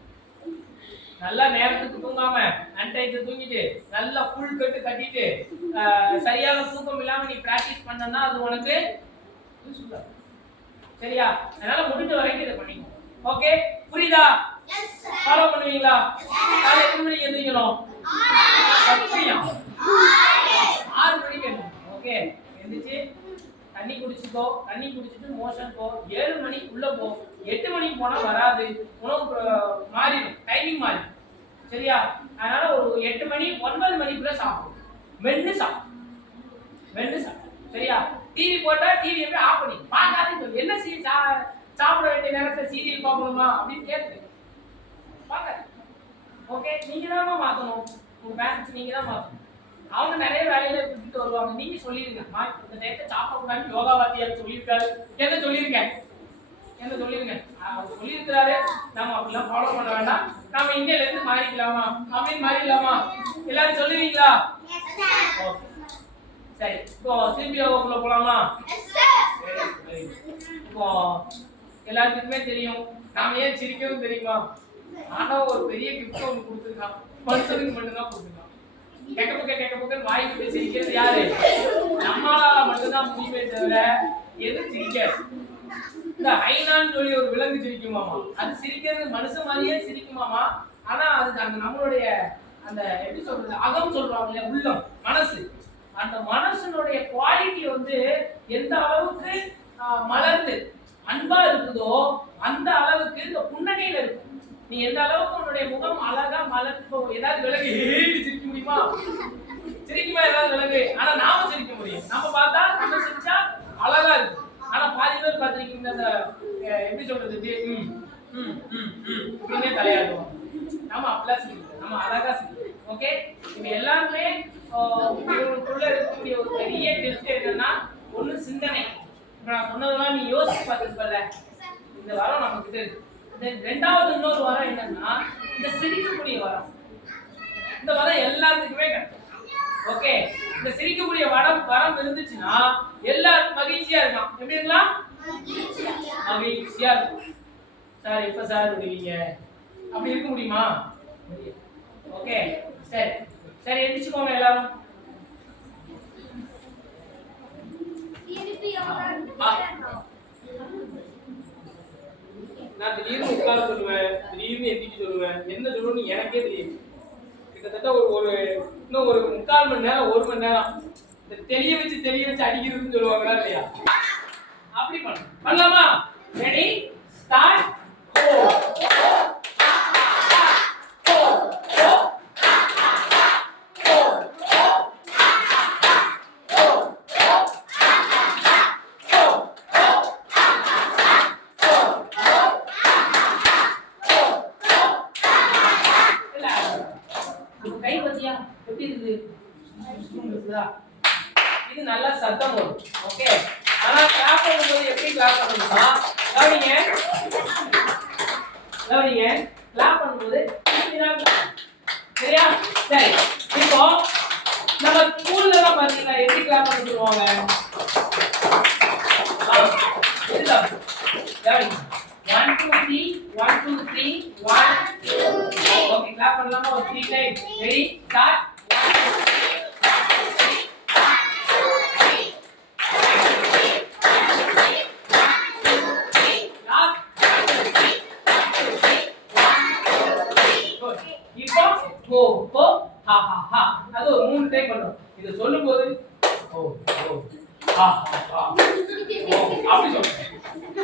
நல்லா நேரத்துக்கு தூங்காம அன்டைத்து தூங்கிட்டு நல்லா ஃபுல் கட்டு கட்டிட்டு சரியான தூக்கம் இல்லாம நீ பிராக்டிஸ் பண்ணனா அது உனக்கு யூஸ்ஃபுல்லா. சரியா? அதனால முடிஞ்ச வரைக்கும் இதை பண்ணிக்கோ. ஓகே, புரியுதா? Yes sir. ஃபாலோ பண்ணுவீங்களா? காலையில எத்தனை மணிக்கு எந்திரிக்கணும்? 6 மணிக்கு எந்திரிக்கணும். ஓகே, எந்திரிச்சு தண்ணி குடிச்சுக்கோ. தண்ணி குடிச்சிட்டு மோஷன் போ. 7 மணிக்கு உள்ள போ. 8 மணிக்கு போனா வராது, உணவு மாறிடும், டைமிங் மாறிடும். சரியா? அதனால ஒரு 8 மணி 9 மணிக்குள்ள சாப்பிடும். மென்னு சாப்பிடும். சரியா? டிவி போட்டா டிவியை போய் ஆஃப் பண்ணி பார்க்காதே சொல்லு. என்ன சாப்பிட வேண்டிய நேரத்துல சீரியல் பார்க்கணுமா அப்படின்னு கேட்டு பார்க்க. ஓகே, நீங்க தான் மாத்தணும். உங்க பேரண்ட்ஸ் நீங்க தான் மாத்தணும். அவங்க நிறைய வேலையில விட்டுட்டு வருவாங்க. நீங்க சொல்லிருங்க, இந்த நேரத்தை சாப்பிடக்கூடாது யோகா வாத்தியார் சொல்லியிருக்காரு, என்ன சொல்லிருங்க. அவர் சொல்லியிருக்கிறாரு, நம்ம அப்படிலாம் ஃபாலோ பண்ண வேண்டாம், நாம இந்தியால இருந்து மாறிக்கலாமா அப்படின்னு மாறிடலாமா? எல்லாரும் சொல்லுவீங்களா? ஓகே, சரி. இப்போ திருப்பி யோகாக்குள்ள போலாமா? இப்போ எல்லாத்துக்குமே தெரியும், நாம ஏன் சிரிக்கவும் தெரியுமா? ஆண்டவன் ஒரு பெரிய கிஃப்ட் ஒன்று கொடுத்துருக்கான். மனுஷனுக்கு மட்டும்தான் கொடுத்துருக்கான். கேட்க வாய் விட்டு சிரிக்கிறது யாரு? நம்மளால மட்டும்தான் முடியுமே தவிர எது சிரிக்காது. இந்த ஹைனான்னு சொல்லி ஒரு விலங்கு சிரிக்குமாமா, அது சிரிக்கிறது மனுஷன் மாதிரியே சிரிக்குமாமா. ஆனா அதுக்கு அந்த நம்மளுடைய அந்த எப்படி சொல்றது, அகம் சொல்றாங்க இல்லையா, உள்ளம், மனசு, அந்த மனசனுடைய குவாலிட்டி வந்து எந்த அளவுக்கு மலர்ந்து அன்பா இருக்குதோ அந்த அளவுக்கு இந்த புன்னகையில இருக்கும். நீ எந்த அளவுக்கு உன்னுடைய முகம் அழகா மலர்ந்து, ஏதாவது விலங்கு சிரிக்க முடியுமா? சிரிக்குமா ஏதாவது விலங்கு? ஆனா நாம சிரிக்க முடியும். நம்ம பார்த்தா நம்ம சிரிச்சா அழகா இருக்கு. ஆனா பாதி பேர் பார்த்திருக்கீங்க, அந்த எப்படி சொல்றது, இப்படின்னே தலையாடுவோம். நம்ம அப்படிலாம் சிரிக்கிறோம், நம்ம அழகா சிரிக்கிறோம். ஓகே, இது எல்லாருமே இவங்களுக்குள்ள இருக்கக்கூடிய ஒரு பெரிய டெஸ்ட் என்னன்னா, ஒண்ணு சிந்தனை. இப்ப நான் சொன்னதெல்லாம் நீ யோசிச்சு பார்த்துருப்பல, இந்த வாரம் நம்ம கிட்ட இருக்கு. ரெண்டாவது இன்னொரு வாரம் என்னன்னா, இந்த சிரிக்கக்கூடிய வாரம். இந்த வாரம் எல்லாத்துக்குமே கிடைக்கும். ஓகே, இந்த சிரிக்கக்கூடிய வரம் இருந்துச்சுன்னா எல்லாரும் மகிழ்ச்சியா இருக்கலாம். எப்படி இருக்கலாம்? மகிழ்ச்சியா இருக்கும். சார் எப்ப சார் விடுவீங்க? அப்படி இருக்க முடியுமா? ஓகே, சரி சரி, எந்திரிச்சுக்கோங்க எல்லாரும். நான் திடீர்னு உட்கார சொல்லுவேன், திடீர்னு எந்திரிக்க சொல்லுவேன். என்ன சொல்லணும்னு எனக்கே தெரியும். கிட்டத்தட்ட இன்னும் ஒரு 3/4 மணி நேரம் 1 மணி நேரம் தெளிய வச்சு அடிக்கிறதுன்னு சொல்லுவாங்களா இல்லையா? அப்படி பண்ணலாமா? ரெடி, ஸ்டார்ட், கோ. இது நல்ல சத்தம் வரும். ஓகே, ஆனா கிளாப் பண்ணும்போது எப்படி கிளாப் பண்ணணும்னா, கவனிங்க, கிளாப் பண்ணும்போது சரியா? சரி, இப்போ நம்ம ஸ்கூல்ல எல்லாம் பாத்தீங்கன்னா எப்படி கிளாப் பண்ண சொல்லுவாங்க? இதுதான். கவனிங்க, 1 2 3 1 2 3 1 2. ஓகே, கிளாப் பண்ணலாமா? ஒரு 3 time. Ready, start. Good. 3 time பண்றோம். இத சொல்லும்போது ஓ ஓ ஆ ஆ அப்படி சொல்றேன்.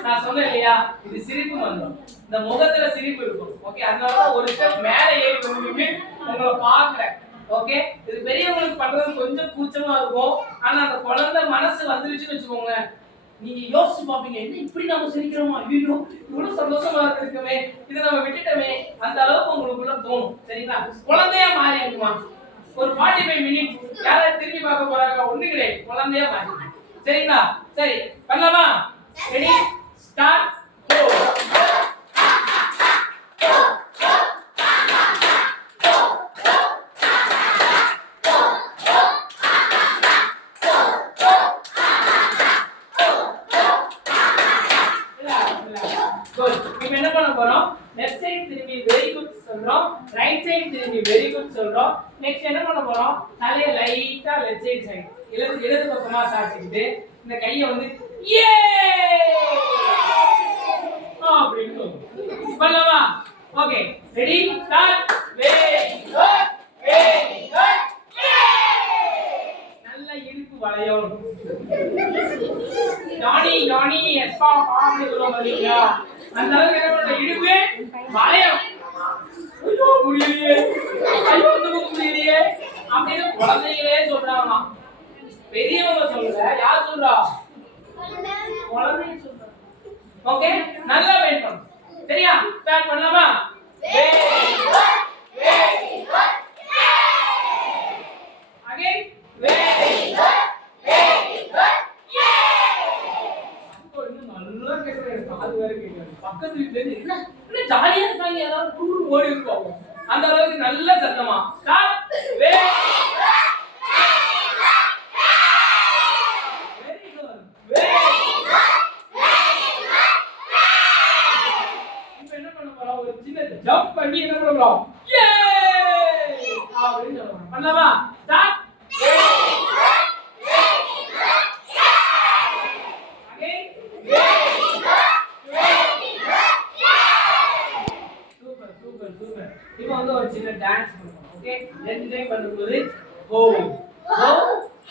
நான் சொன்னேன் இல்லையா, இது சிரிப்பு வந்துடும். இந்த முகத்துல சிரிப்பு இருக்கும். ஓகே, அதனால ஒரு ஸ்டெப் மேல ஏறி வந்து உங்களை பார்க்கிறேன். ஓகே, இது பெரியவங்களுக்கு பண்றது கொஞ்சம் கூச்சமா இருக்கும். ஆனா அந்த குழந்தை மனசு வந்துருச்சுன்னு வச்சுக்கோங்க, நீங்க யோசிச்சு பாப்பீங்க, என்ன இப்படி நாம சிரிக்கிறோமா, ஐயோ இவ்வளவு சந்தோஷமா இருக்குமே, இதை நம்ம விட்டுட்டோமே, அந்த அளவுக்கு உங்களுக்குள்ள தோணும். சரிங்களா? குழந்தையா மாறி இருக்குமா. ஒரு 45 மினிட்ஸ் யாராவது திரும்பி பார்க்க போறாங்க, ஒண்ணு கிடையாது, குழந்தையா மாறி. சரிங்களா? சரி, பண்ணலாமா? ரெடி, ஸ்டார்ட், கோ. இப்போ என்ன பண்ண போறோம்? லெஃப்ட் சைடு திரும்பி வெரி குட் சொல்றோம், ரைட் சைடு திரும்பி வெரி குட் சொல்றோம். நெக்ஸ்ட் என்ன பண்ண போறோம்? தலைய லைட்டா லெஃப்ட் சைடு இடது பக்கமா சாய்ச்சிட்டு இந்த கையை வந்து ஏ அப்படின்னு சொல்லுங்க. பண்ணலாமா? Okay, ready, start. Very good, very good. நல்ல இடுப்பு வளையம். ஜானி ஜானி எஸ்பா பான்னு சொல்லுவாங்க இல்லையா, அந்த அளவுக்கு என்ன பண்ண, இடுப்பு வளையம். ஐயோ முடியலையே, ஐயோ முடியலையே அப்படின்னு குழந்தைகளே சொல்றாங்க. பெரியவங்க சொல்லல, யார் சொல்றா? குழந்தைங்க சொல்றாங்க. ஓகே, நல்லா வெயிட் பண்ணு. சரியா? ஸ்டார்ட் பண்ணலாமா? Very good, very good. Again very good, very good. அப்போ இன்னும் நல்லா கேக்குறேன், காது வேற கேக்குது. பக்கத்து வீட்ல இருந்து என்ன ஜாலியா இருக்காங்க, எல்லாரும் டூர் ஓடி இருப்பாங்க. அந்த அளவுக்கு நல்ல சத்தமா ஸ்டார்ட். வெரி ஜம்ப் பண்ணி என்ன பண்ணலாம், யே அப்படின்னு சொல்றோம். பண்ணலாமா? Start. Again super super super. இப்போ வந்து ஒரு சின்ன டான்ஸ் பண்ணுவோம். ஓகே, ரெண்டு டைம் பண்ணும்போது ஓ ஓ ஹா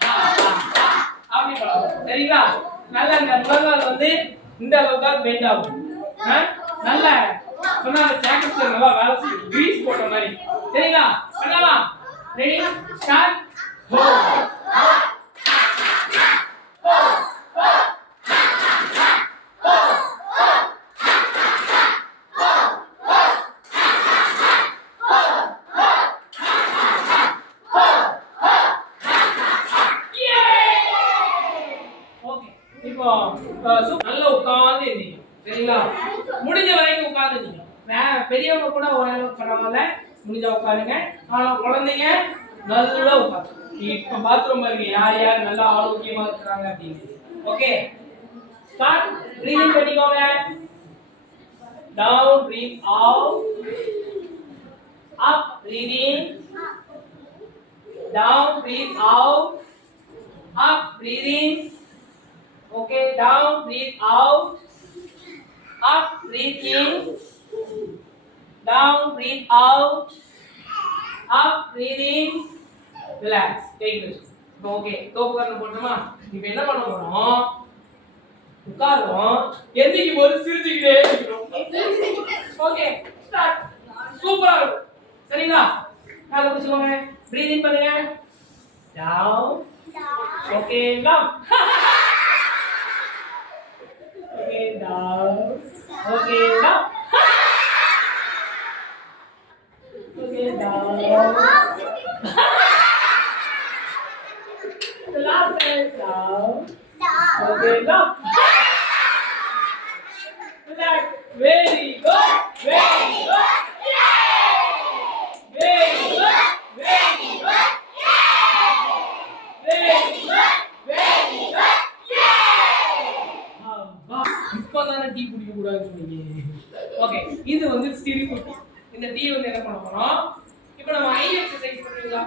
ஹா அப்படி பண்ணலாம். சரிங்களா? நல்லா இந்த முழங்கால் வந்து இந்த அளவுக்கு பெண்ட் ஆகும். நல்லா சொன்னா அந்த ஜாக்கெட் நல்லா வேலை செய்யும், கிரீஸ் போட்ட மாதிரி. சரிங்களா? பண்ணலாமா? ரெடி, ஸ்டார்ட், கோ. ஓகே, இப்போ நல்லா உட்கார்ந்து இருந்தீங்க. சரிங்களா? முடிஞ்ச வரைக்கும் உட்கார்ந்துட்டீங்க. பெரியவங்க கூட ஓரளவுக்கு பரவாயில்ல, முடிஞ்ச உட்காருங்க. ஆனா குழந்தைங்க நல்லா உட்காரு. இப்ப பாத்ரூம் பாருங்க, யார் யார் நல்லா ஆரோக்கியமா இருக்காங்க அப்படின்னு. Okay, start. பிரீதிங் பண்ணிக்கோங்க. Down, breathe out. Up, breathing. Down, breathe out. Up, breathing. Okay, down, breathe out. Up, breathe in. Down, breathe out. Up, breathe in. Relax. Take this. Okay. தோப்பு கண்ணு போட்டோமா? இப்போ என்ன பண்ண போறோம்? உட்கார்றோம். எந்திரிக்கும் போது சிரிச்சுக்கிட்டே இருக்கணும். Okay, start. சூப்பரா இருக்கும். சரிங்களா? காலை பிடிச்சுக்கோங்க. பிரீத் இன் பண்ணுங்க. Down. Okay, down. Okay, down. Okay, down. Okay, down. The last time, down. Okay, down. Relax. Very good. Very good. Very good. Very good. Very good. Very good. இப்பதானே tea குடிக்க கூடாதுன்னு சொன்னீங்க. Okay, இது வந்து சிரிப்பு. இந்த tea வந்து என்ன பண்ண போறோம்? இப்போ நம்ம ஐ எக்சர்சைஸ் பண்ணுவீங்களா?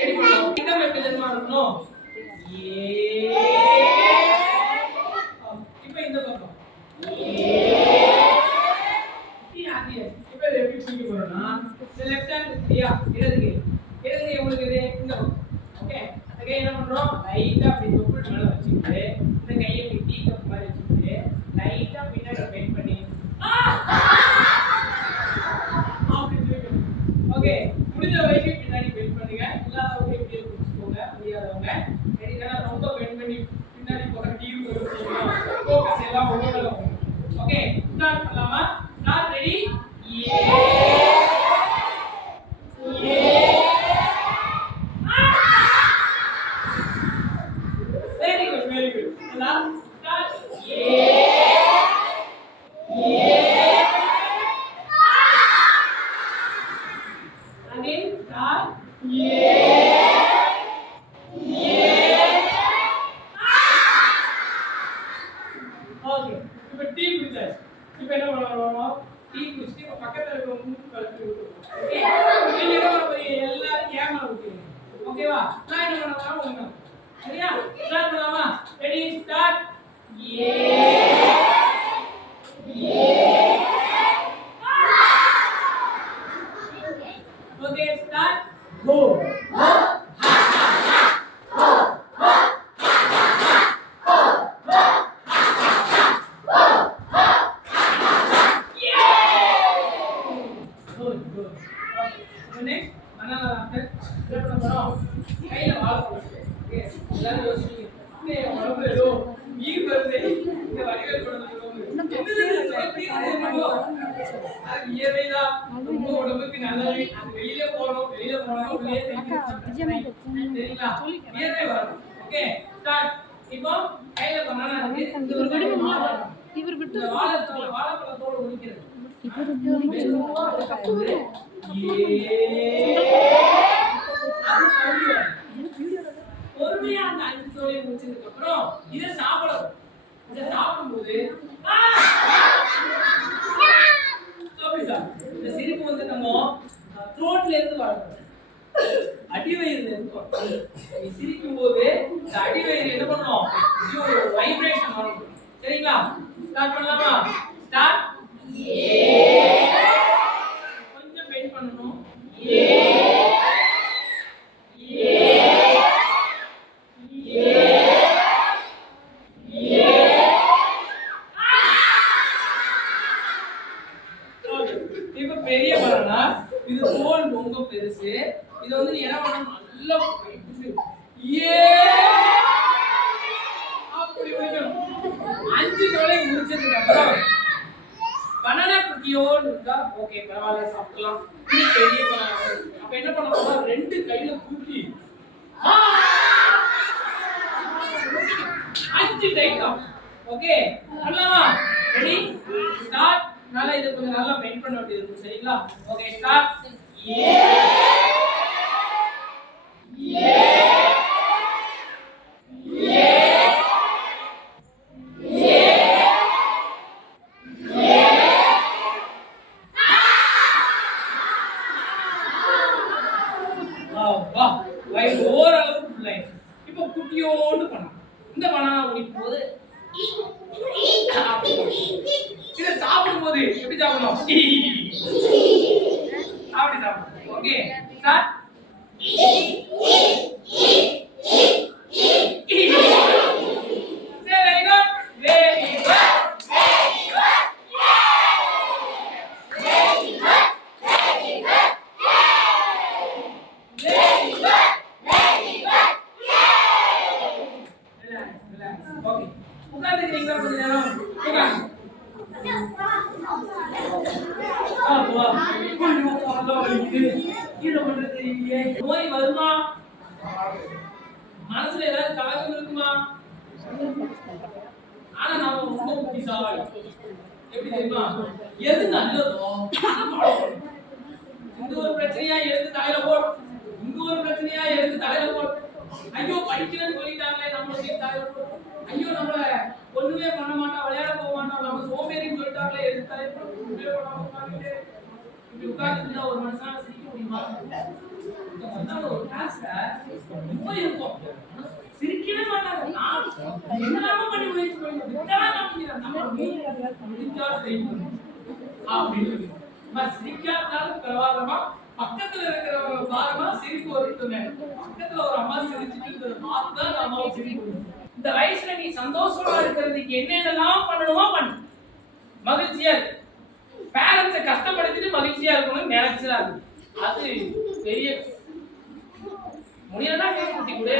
எப்படி பண்ணலாம்? இதம் எப்படி தெரியுமா இருக்கணும்? ஏ. இப்போ இந்த பக்கம் ஏ. இப்போ எப்படி பிடிக்க போறோம்னா, இந்த லெஃப்ட் ஹேண்ட் இல்லையா, இடது கை உங்களுக்கு இது இந்த பக்கம் பண்றோம் லைட்டா அப்படி தொப்புள் மேல வச்சுக்கிட்டு இந்த கையை இப்படி டீ கப் மாதிரி வச்சுக்கிட்டு லைட்டா பின்னாடி பெண்ட் பண்ணி ஓகே முடிஞ்ச வரைக்கும் பின்னாடி பெண்ட் பண்ணுங்க இல்லாதவங்க இப்படியே பிடிச்சுக்கோங்க முடியாதவங்க ஏன்னா ரொம்ப பெண்ட் பண்ணி பின்னாடி போற டீ ஃபோக்கஸ் எல்லாம் ஒவ்வொரு ஓகே ஸ்டார்ட் பண்ணலாமா start ready very good last start again start okay இப்போ டீ குடிச்சாச்சு இப்போ என்ன பண்ணணும் டீ குடிச்சிட்டு இப்போ பக்கத்துல இருக்க மூக்கு கழுத்து விட்டுருவோம் ஓகே நீங்க என்ன பண்ண போறீங்க எல்லாரும் ஏமாற விட்டுருங்க ஓகேவா நான் என்ன பண்ண போறேன் ஒண்ணு சரியா ஸ்டார்ட் பண்ணலாமா ரெடி ஸ்டார்ட் ஓகே ஸ்டார்ட் கோ கையில வாழைப்பழம் எல்லாரும் யோசிப்பீங்க உடம்புல ஏதோ நீர் வருது இந்த வடிவேல் படம் இயற்கைதான் ரொம்ப உடம்புக்கு நல்லது அது வெளியில போனோம் உள்ளே சரிங்களா இயற்கை வரணும் ஓகே ஸ்டார்ட் இப்போ கையில பனானா இருக்கு இந்த வாழைப்பழத்தோட உரிக்கிறது பொறுமையா அந்த 5 தோலை முடிச்சதுக்கு அப்புறம் இத சாப்பிடணும் இத சாப்பிடும்போது இந்த சிரிப்பு வந்து நம்ம த்ரோட்ல இருந்து வரணும் அடிவயிறுல இருந்து வரணும் நீ சிரிக்கும் போது இந்த அடிவயிறு என்ன பண்ணணும் இது ஒரு வைப்ரேஷன் வரணும் சரிங்களா ஸ்டார்ட் பண்ணலாமா ஸ்டார்ட் கொஞ்சம் பெண்ட் பண்ணணும் இப்ப பெரிய பனானா இது தோல் ரொம்ப பெருசு இது வந்து நீ என்ன பண்ணணும் நல்லா அப்படி வைக்கணும் 5 தோலை முடிச்சதுக்கு அப்புறம் பனானா குட்டியோடு இருக்கா ஓகே பரவாயில்ல சாப்பிடலாம் இது பெரிய பனானா அப்ப என்ன பண்ண போறோம் 2 கையில தூக்கி 5 டைட்டா ஓகே பண்ணலாமா ரெடி ஸ்டார்ட் நல்லா இது கொஞ்சம் நல்லா பெண்ட் பண்ண வேண்டியது இருக்கு சரிங்களா ஓகே ஸ்டார்ட் வா வை ஓரளவுக்கு ஃபுல் ஆயிடுச்சு இப்போ குட்டியோண்டு பண்ணலாம் இந்த பனானா உரிக்கும் போது இத சாப்பிடும்போது எப்படி சாப்பிடணும் அப்படி சாப்பிடணும் ஓகே ஸ்டார்ட் ஓகே உட்கார்ந்துக்கிறீங்களா கொஞ்ச நேரம் உட்காருங்க நோய் வருமா மனசுல ஏதாவது கலகம் இருக்குமா ஆனா நாம ரொம்ப புத்திசாலி எப்படி தெரியுமா எது நல்லதோ இந்த ஒரு பிரச்சனையா எடுத்து தலையில போடு இங்க ஒரு பிரச்சனையா எடுத்து தலையில போடு ஐயோ படிக்கிறேன்னு சொல்லிட்டாங்களே நம்மளுக்கு தலையில போடு ஐயோ நம்மள ஒண்ணுமே பண்ண மாட்டோம் விளையாட போக மாட்டோம் நம்ம சோம்பேறின்னு சொல்லிட்டாங்களே எடுத்து தலையில போடு இப்படி உட்கார்ந்துட்டு ஒரு மனுஷனால சிரிக்க முடியுமா ஒரு கிளாஸ்ல ரொம்ப இருக்கும் சிரிக்கவே மாட்டாங்க நான் என்னெல்லாமோ பண்ணி முயற்சி பண்ணி இதெல்லாம் காமிக்கிறேன் நம்ம முடிஞ்சா செய்யணும் அப்படின்னு சிரிக்காதாலும் பரவாயில்லமா பக்கத்துல இருக்கிறவங்க பாருமா சிரிப்பு வருதுன்னு பக்கத்துல ஒரு அம்மா சிரிச்சுட்டு இருந்தது பார்த்துதான் அந்த அம்மாவுக்கு சிரிப்பு வருது. இந்த வயசுல நீ சந்தோஷமா இருக்கிறதுக்கு என்னென்னலாம் பண்ணணுமோ பண்ணு, மகிழ்ச்சியா இருக்கு. பேரண்ட்ஸை கஷ்டப்படுத்திட்டு மகிழ்ச்சியா இருக்கணும்னு நினைச்சிடாது, அது பெரிய முடியலன்னா கேக் குட்டி கொடு,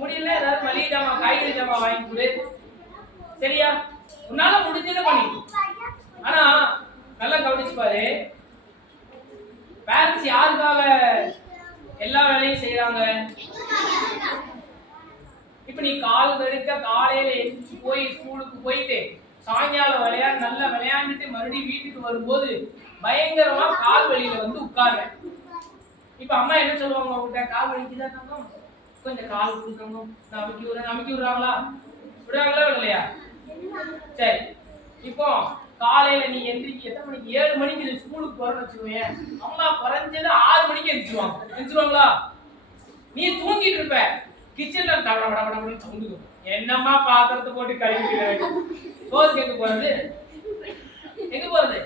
முடியல ஏதாவது மளிகை ஜாமான் காய்கறி ஜாமான் வாங்கி கொடு, சரியா? உன்னால முடிஞ்சதை பண்ணி. ஆனா நல்லா கவனிச்சு பாரு, பேரண்ட்ஸ் யாருக்காக எல்லா வேலையும் செய்யறாங்க? இப்ப நீ கால் வெறுக்க காலையில எழுந்து போய் ஸ்கூலுக்கு போயிட்டு சாயங்காலம் நல்லா விளையாண்டுட்டு மறுபடியும் வீட்டுக்கு வரும்போது பயங்கரமா கால் வலியில வந்து உட்கார்ற. இப்ப அம்மா என்ன சொல்லுவாங்க உங்ககிட்ட? கால் வலிக்குதான் தங்கம், கொஞ்சம் கால் கொடுக்கணும், நமக்கி விடுறாங்களா? விடுறாங்களா இல்லையா? சரி, இப்போ காலையில நீ எந்திரிக்க எத்தனை மணிக்கு? 7 மணிக்கு ஸ்கூலுக்கு போறன்னு வச்சுக்கோங்க. அம்மா குறைஞ்சது 6 மணிக்கு எந்திரிச்சிருவாங்களா? நீ தூங்கிட்டு இருப்ப, கிச்சன்ல டபடபடபடன்னு சவுண்ட் வரும். என்னம்மா பாத்திரத்தை போட்டு கழுவிட்டு சோறு கேட்க போறது? எங்க போறது?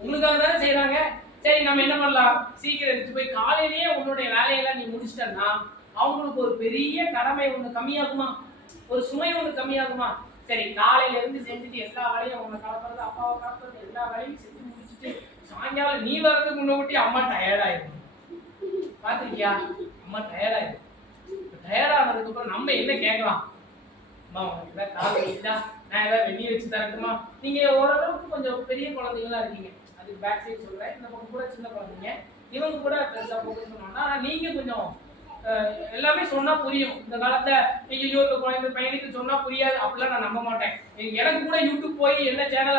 உங்களுக்காக தானே செய்யறாங்க. சரி, நம்ம என்ன பண்ணலாம்? சீக்கிரம் எடுத்து போய் காலையிலேயே உன்னுடைய வேலையெல்லாம் நீ முடிச்சிட்டன்னா அவங்களுக்கு ஒரு பெரிய கடமை ஒண்ணு கம்மியாகுமா? ஒரு சுமை ஒண்ணு கம்மியாகுமா? சரி, காலையில இருந்து செஞ்சுட்டு எல்லா வேலையும் அவங்க கலப்புறது அப்பாவை கலப்புறது எல்லா வேலையும் செஞ்சு முடிச்சுட்டு சாயங்காலம் நீ வர்றதுக்கு முன்னாடி அம்மா டயர்டாயிடும். பாத்திருக்கியா? அம்மா டயர்டாயிடும். டயர்டானதுக்கு அப்புறம் நம்ம என்ன கேட்கலாம்? அம்மா உனக்கு ஏதாவது கால் வலிக்குதா, நான் ஏதாவது வெந்நீர் வச்சு தரட்டுமா? நீங்க ஓரளவுக்கு கொஞ்சம் பெரிய குழந்தைங்களா இருக்கீங்க, அதுக்கு பேக் சைடு சொல்றேன். இந்த பக்கம் கூட சின்ன குழந்தைங்க, இவங்க கூட பெருசா ஃபோக்கஸ் பண்ணுவாங்க. ஆனா நீங்க கொஞ்சம் எல்லாமே சொன்னா புரியும். இந்த காலத்துல ஐயோ இந்த குழந்தை பையனுக்கு சொன்னா புரியாது அப்படிலாம் நான் நம்ப மாட்டேன். எனக்கு கூட யூடியூப் போய் என்ன சேனல்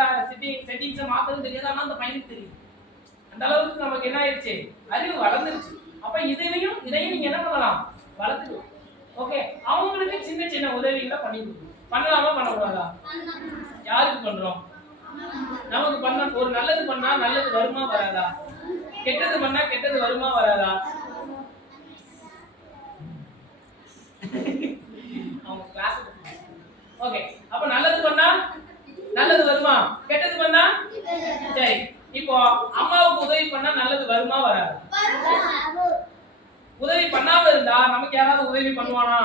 செட்டிங்ஸை மாத்தணும் தெரியாது, ஆனா அந்த பையனுக்கு தெரியும். அந்த அளவுக்கு நமக்கு என்ன ஆயிடுச்சு, அறிவு வளர்ந்துருச்சு. அப்ப இதையும் நீங்க என்ன பண்ணலாம்? வளர்த்துக்கலாம். ஓகே, அவங்களுக்கு சின்ன சின்ன உதவிகளை பண்ணி கொடுக்கணும். பண்ணலாமா பண்ணக்கூடாதா? யாருக்கு பண்றோம்? நமக்கு பண்ண ஒரு நல்லது பண்ணா நல்லது வருமா வராதா? கெட்டது பண்ணா கெட்டது வருமா வராதா? அவங்க கிளாஸ். ஓகே, அப்ப நல்லது பண்ணா நல்லது வருமா? கெட்டது பண்ணா? சரி, இப்போ அம்மாவுக்கு உதவி பண்ணா நல்லது வருமா வராதா? உதவி பண்ணாம இருந்தா நமக்கு யாராவது உதவி பண்ணுவானா?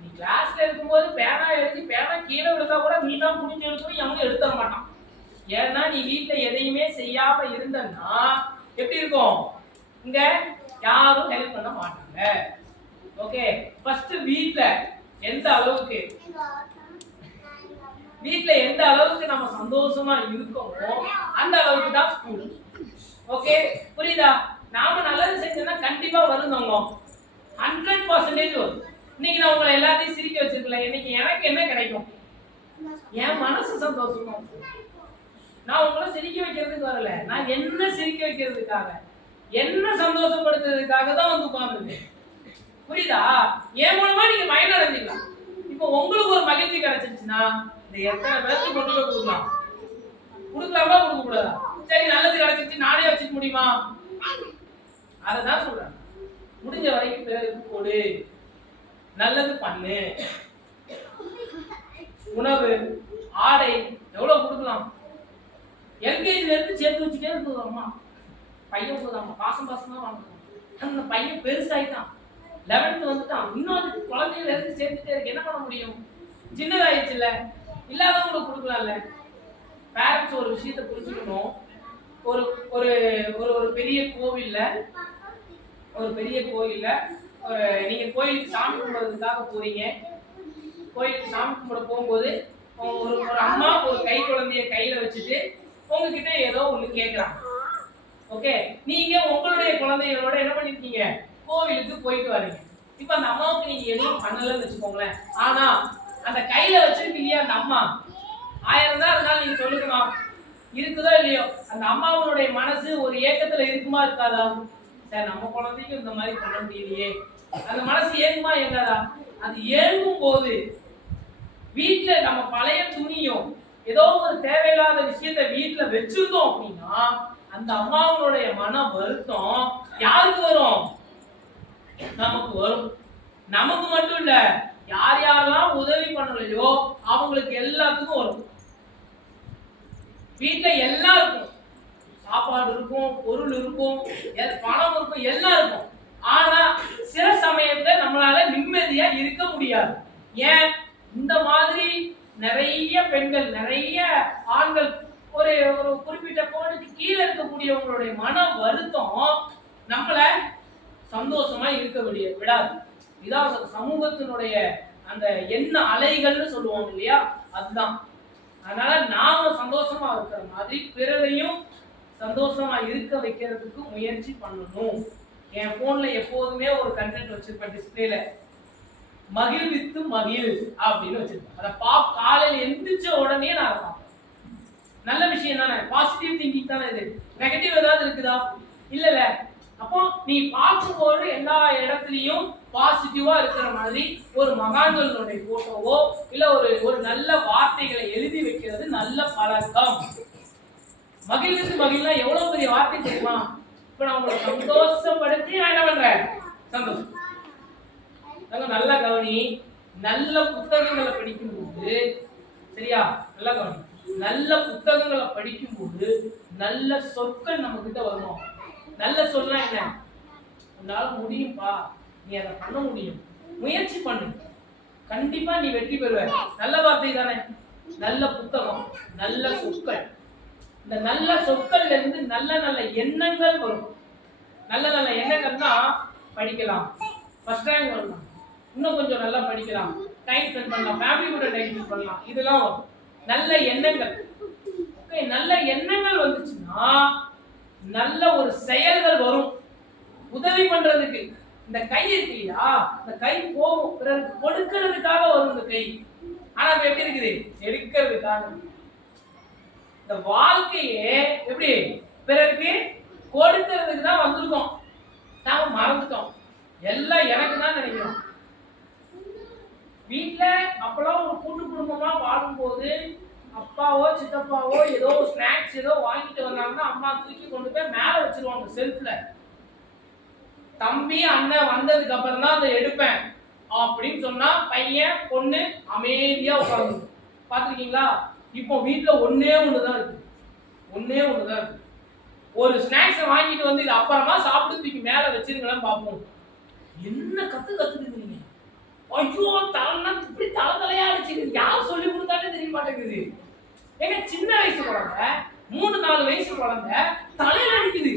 நீ கிளாஸ்ல இருக்கும்போது பேனா எழுதி பேனா கீழே விழுந்தா கூட நீ தான் புடிஞ்சு எடுக்கணும், எவனும் எடுத்து தர மாட்டான். ஏன்னா நீ வீட்டுல எதையுமே செய்யாம இருந்தன்னா எப்படி இருக்கும்? இங்க யாரும் ஹெல்ப் பண்ண மாட்டாங்க. ஓகே, ஃபர்ஸ்ட் வீட்ல எந்த அளவுக்கு நம்ம சந்தோஷமா இருக்கோமோ அந்த அளவுக்கு தான் ஸ்கூல். ஓகே, புரியுதா? நாம நல்லது செஞ்சோம்னா கண்டிப்பா வருந்தோங்க, 100% வரும். இன்னைக்கு நான் உங்களை எல்லாத்தையும் சிரிக்க வச்சிருக்கல, இன்னைக்கு எனக்கு என்ன கிடைக்கும்? என் மனசு சந்தோஷமா. நான் உங்களை சிரிக்க வைக்கிறதுக்கு வரல, நான் என்ன சிரிக்க வைக்கிறதுக்காக, என்ன சந்தோஷப்படுத்துறதுக்காக தான் வந்து உட்கார்ந்துருக்கேன். புரியுதா? என் மூலமா நீங்க பயனடைஞ்சிக்கலாம். இப்போ உங்களுக்கு ஒரு மகிழ்ச்சி கிடைச்சிருச்சுன்னா இந்த எத்தனை பேருக்கு கொண்டு போய் கொடுக்கலாம்? கொடுக்கலாமா கொடுக்க கூடாதா? சரி, நல்லது கிடைச்சிருச்சு நானே வச்சுக்க முடியுமா? அததான் சொல்றேன். முடிஞ்ச வரைக்கும் பிறருக்கு கொடு, நல்லது பண்ணு. உணவு, ஆடை எவ்வளவு கொடுக்கலாம்? எல்கேஜில இருந்து சேர்த்து வச்சுட்டே இருந்தது அம்மா. பையன் போதாமா பாசமா வாங்கணும். அந்த பையன் பெருசாயிட்டான், 11th வந்துட்டான், இன்னும் அது குழந்தையில இருந்து சேர்த்துட்டே இருக்கு. என்ன பண்ண முடியும்? சின்னதாயிடுச்சுல்ல, இல்லாதவங்களுக்கு கொடுக்கலாம்ல. பேரண்ட்ஸ் ஒரு விஷயத்தை புரிஞ்சுக்கணும். ஒரு ஒரு ஒரு பெரிய கோவில்ல நீங்க கோயிலுக்கு சாமி கும்பிடுறதுக்காக போறீங்க. கோயிலுக்கு சாமி கும்பிட போகும்போது ஒரு அம்மா ஒரு கை குழந்தைய கையில வச்சுட்டு உங்ககிட்ட ஏதோ ஒண்ணு கேட்கறாங்க. ஓகே, நீங்க உங்களுடைய குழந்தைகளோட என்ன பண்ணிருக்கீங்க? கோவிலுக்கு போயிட்டு வரீங்க. இப்ப அந்த அம்மாவுக்கு நீங்க எதுவும் பண்ணலன்னு வச்சுக்கோங்களேன். ஆனா அந்த கையில வச்சிருக்கீங்க அந்த அம்மா 1000 தான் இருந்தாலும் நீங்க சொல்லுக்கணும், இருக்குதோ இல்லையோ அந்த அம்மாவுடைய மனசு ஒரு ஏக்கத்துல இருக்குமா இருக்காதா? சார் நம்ம குழந்தைக்கு இந்த மாதிரி பண்ண முடியலையே, அந்த மனசு ஏங்குமா ஏங்காதா? அது ஏங்கும் போது வீட்டுல நம்ம பழைய துணியும் ஏதோ ஒரு தேவையில்லாத விஷயத்த வீட்டுல வச்சிருந்தோம் அப்படின்னா அந்த அம்மாவுடைய மன வருத்தம் யாருக்கு வரும்? நமக்கு வரும். நமக்கு மட்டும் இல்ல, யார் யாரெல்லாம் உதவி பண்ணலையோ அவங்களுக்கு எல்லாத்துக்கும் வரும். வீட்டுல எல்லாருக்கும் சாப்பாடு இருக்கும், பொருள் இருக்கும், பணம் இருக்கும், எல்லாம் இருக்கும். ஆனா சில சமயத்துல நம்மளால நிம்மதியா இருக்க முடியாது. ஏன்? இந்த மாதிரி நிறைய பெண்கள், நிறைய ஆண்கள், ஒரு ஒரு குறிப்பிட்ட கோடுக்கு கீழே இருக்கக்கூடியவங்களுடைய மன வருத்தம் நம்மள சந்தோஷமா இருக்க விடாது. இதான் சமூகத்தினுடைய அந்த எண்ண அலைகள்னு சொல்லுவாங்க இல்லையா, அதுதான். அதனால நாம சந்தோஷமா இருக்கிற மாதிரி பிறரையும் சந்தோஷமா இருக்க வைக்கிறதுக்கு முயற்சி பண்ணணும். என் போன்ல எப்போதுமே ஒரு கண்டென்ட் வச்சிருப்பேன் டிஸ்பிளேல, மகிழ்வித்து மகிழ் அப்படின்னு வச்சிருப்பேன். அதை காலையில் எந்திரிச்ச உடனே நான் அதை பார்ப்பேன். நல்ல விஷயம் தானே, பாசிட்டிவ் திங்கிங் தானே இது. நெகட்டிவ் ஏதாவது இருக்குதா? இல்ல. அப்போ நீ பார்க்கும்போது எல்லா இடத்துலயும் பாசிட்டிவா இருக்கிற மாதிரி ஒரு மகான்களுடைய போட்டோவோ இல்ல ஒரு நல்ல வார்த்தைகளை எழுதி வைக்கிறது நல்ல பழக்கம். மகிழ்ச்சி மகிழ்னா எவ்வளவு பெரிய வார்த்தை தெரியுமா? இப்ப நான் உங்களை சந்தோஷப்படுத்தி நான் என்ன பண்றேன்? சந்தோஷம். நல்ல கவனி. நல்ல புத்தகங்களை படிக்கும்போது, சரியா, நல்ல கவனி, நல்ல புத்தகங்களை படிக்கும்போது நல்ல சொற்கள் நம்ம கிட்ட வரணும். நல்ல சொல்னா என்ன? உன்னால முடியும்பா, நீ அதை பண்ண முடியும், முயற்சி பண்ணு, கண்டிப்பா நீ வெற்றி பெறுவ. நல்ல வார்த்தை தானே. நல்ல புத்தகம், நல்ல சொற்கள். இந்த நல்ல சொற்கள்ல இருந்து நல்ல நல்ல எண்ணங்கள் வரும். நல்ல நல்ல எண்ணங்கள்னா படிக்கலாம், ஃபர்ஸ்ட் ரேங்க் வரலாம், இன்னும் கொஞ்சம் நல்லா படிக்கலாம், டைம் ஸ்பெண்ட் பண்ணலாம், ஃபேமிலி கூட டைம் ஸ்பெண்ட் பண்ணலாம், இதெல்லாம் வரும். நல்ல எண்ணங்கள். ஓகே, நல்ல எண்ணங்கள் வந்துச்சுன்னா நல்ல ஒரு செயல்கள் வரும். உதவி பண்றதுக்கு இந்த கை இருக்கு இல்லையா, இந்த கை போகும், பிறருக்கு கொடுக்கிறதுக்காக வரும் இந்த கை. ஆனா இப்ப எப்படி இருக்குது? எடுக்கிறதுக்காக. இந்த வாழ்க்கையே எப்படி? பிறருக்கு கொடுக்கிறதுக்கு தான் வந்திருக்கோம். நாம மறந்துட்டோம், எல்லாம் எனக்கு தான் நினைக்கிறோம். வீட்டுல அப்பெல்லாம் ஒரு கூட்டு குடும்பமா வாழும்போது அப்பாவோ சித்தப்பாவோ ஏதோ ஸ்நாக்ஸ் ஏதோ வாங்கிட்டு வந்தாங்கன்னா அம்மா தூக்கி கொண்டு போய் மேல வச்சிருவாங்க செல்ஃப்ல. தம்பி அண்ணன் வந்ததுக்கு அப்புறம் தான் அதை எடுப்பேன் அப்படின்னு சொன்னா பையன் பொண்ணு அமைதியா உட்காந்து பாத்துருக்கீங்களா? இப்போ வீட்டுல ஒன்னே ஒண்ணுதான் இருக்கு, ஒன்னே ஒண்ணுதான் இருக்கு. ஒரு ஸ்நாக்ஸ் வாங்கிட்டு வந்து இது அப்புறமா சாப்பிட்டு தூக்கி மேல வச்சிருங்களேன்னு பார்ப்போம். என்ன கத்துக்குறீங்க? ஐயோ, தலைனா இப்படி தலையா அடிச்சுக்குது. யார் சொல்லி கொடுத்தாலே தெரிய மாட்டேங்குது. ஏங்க, சின்ன வயசு குழந்தை, 3-4 வயசு குழந்தை தலையில அடிக்குது.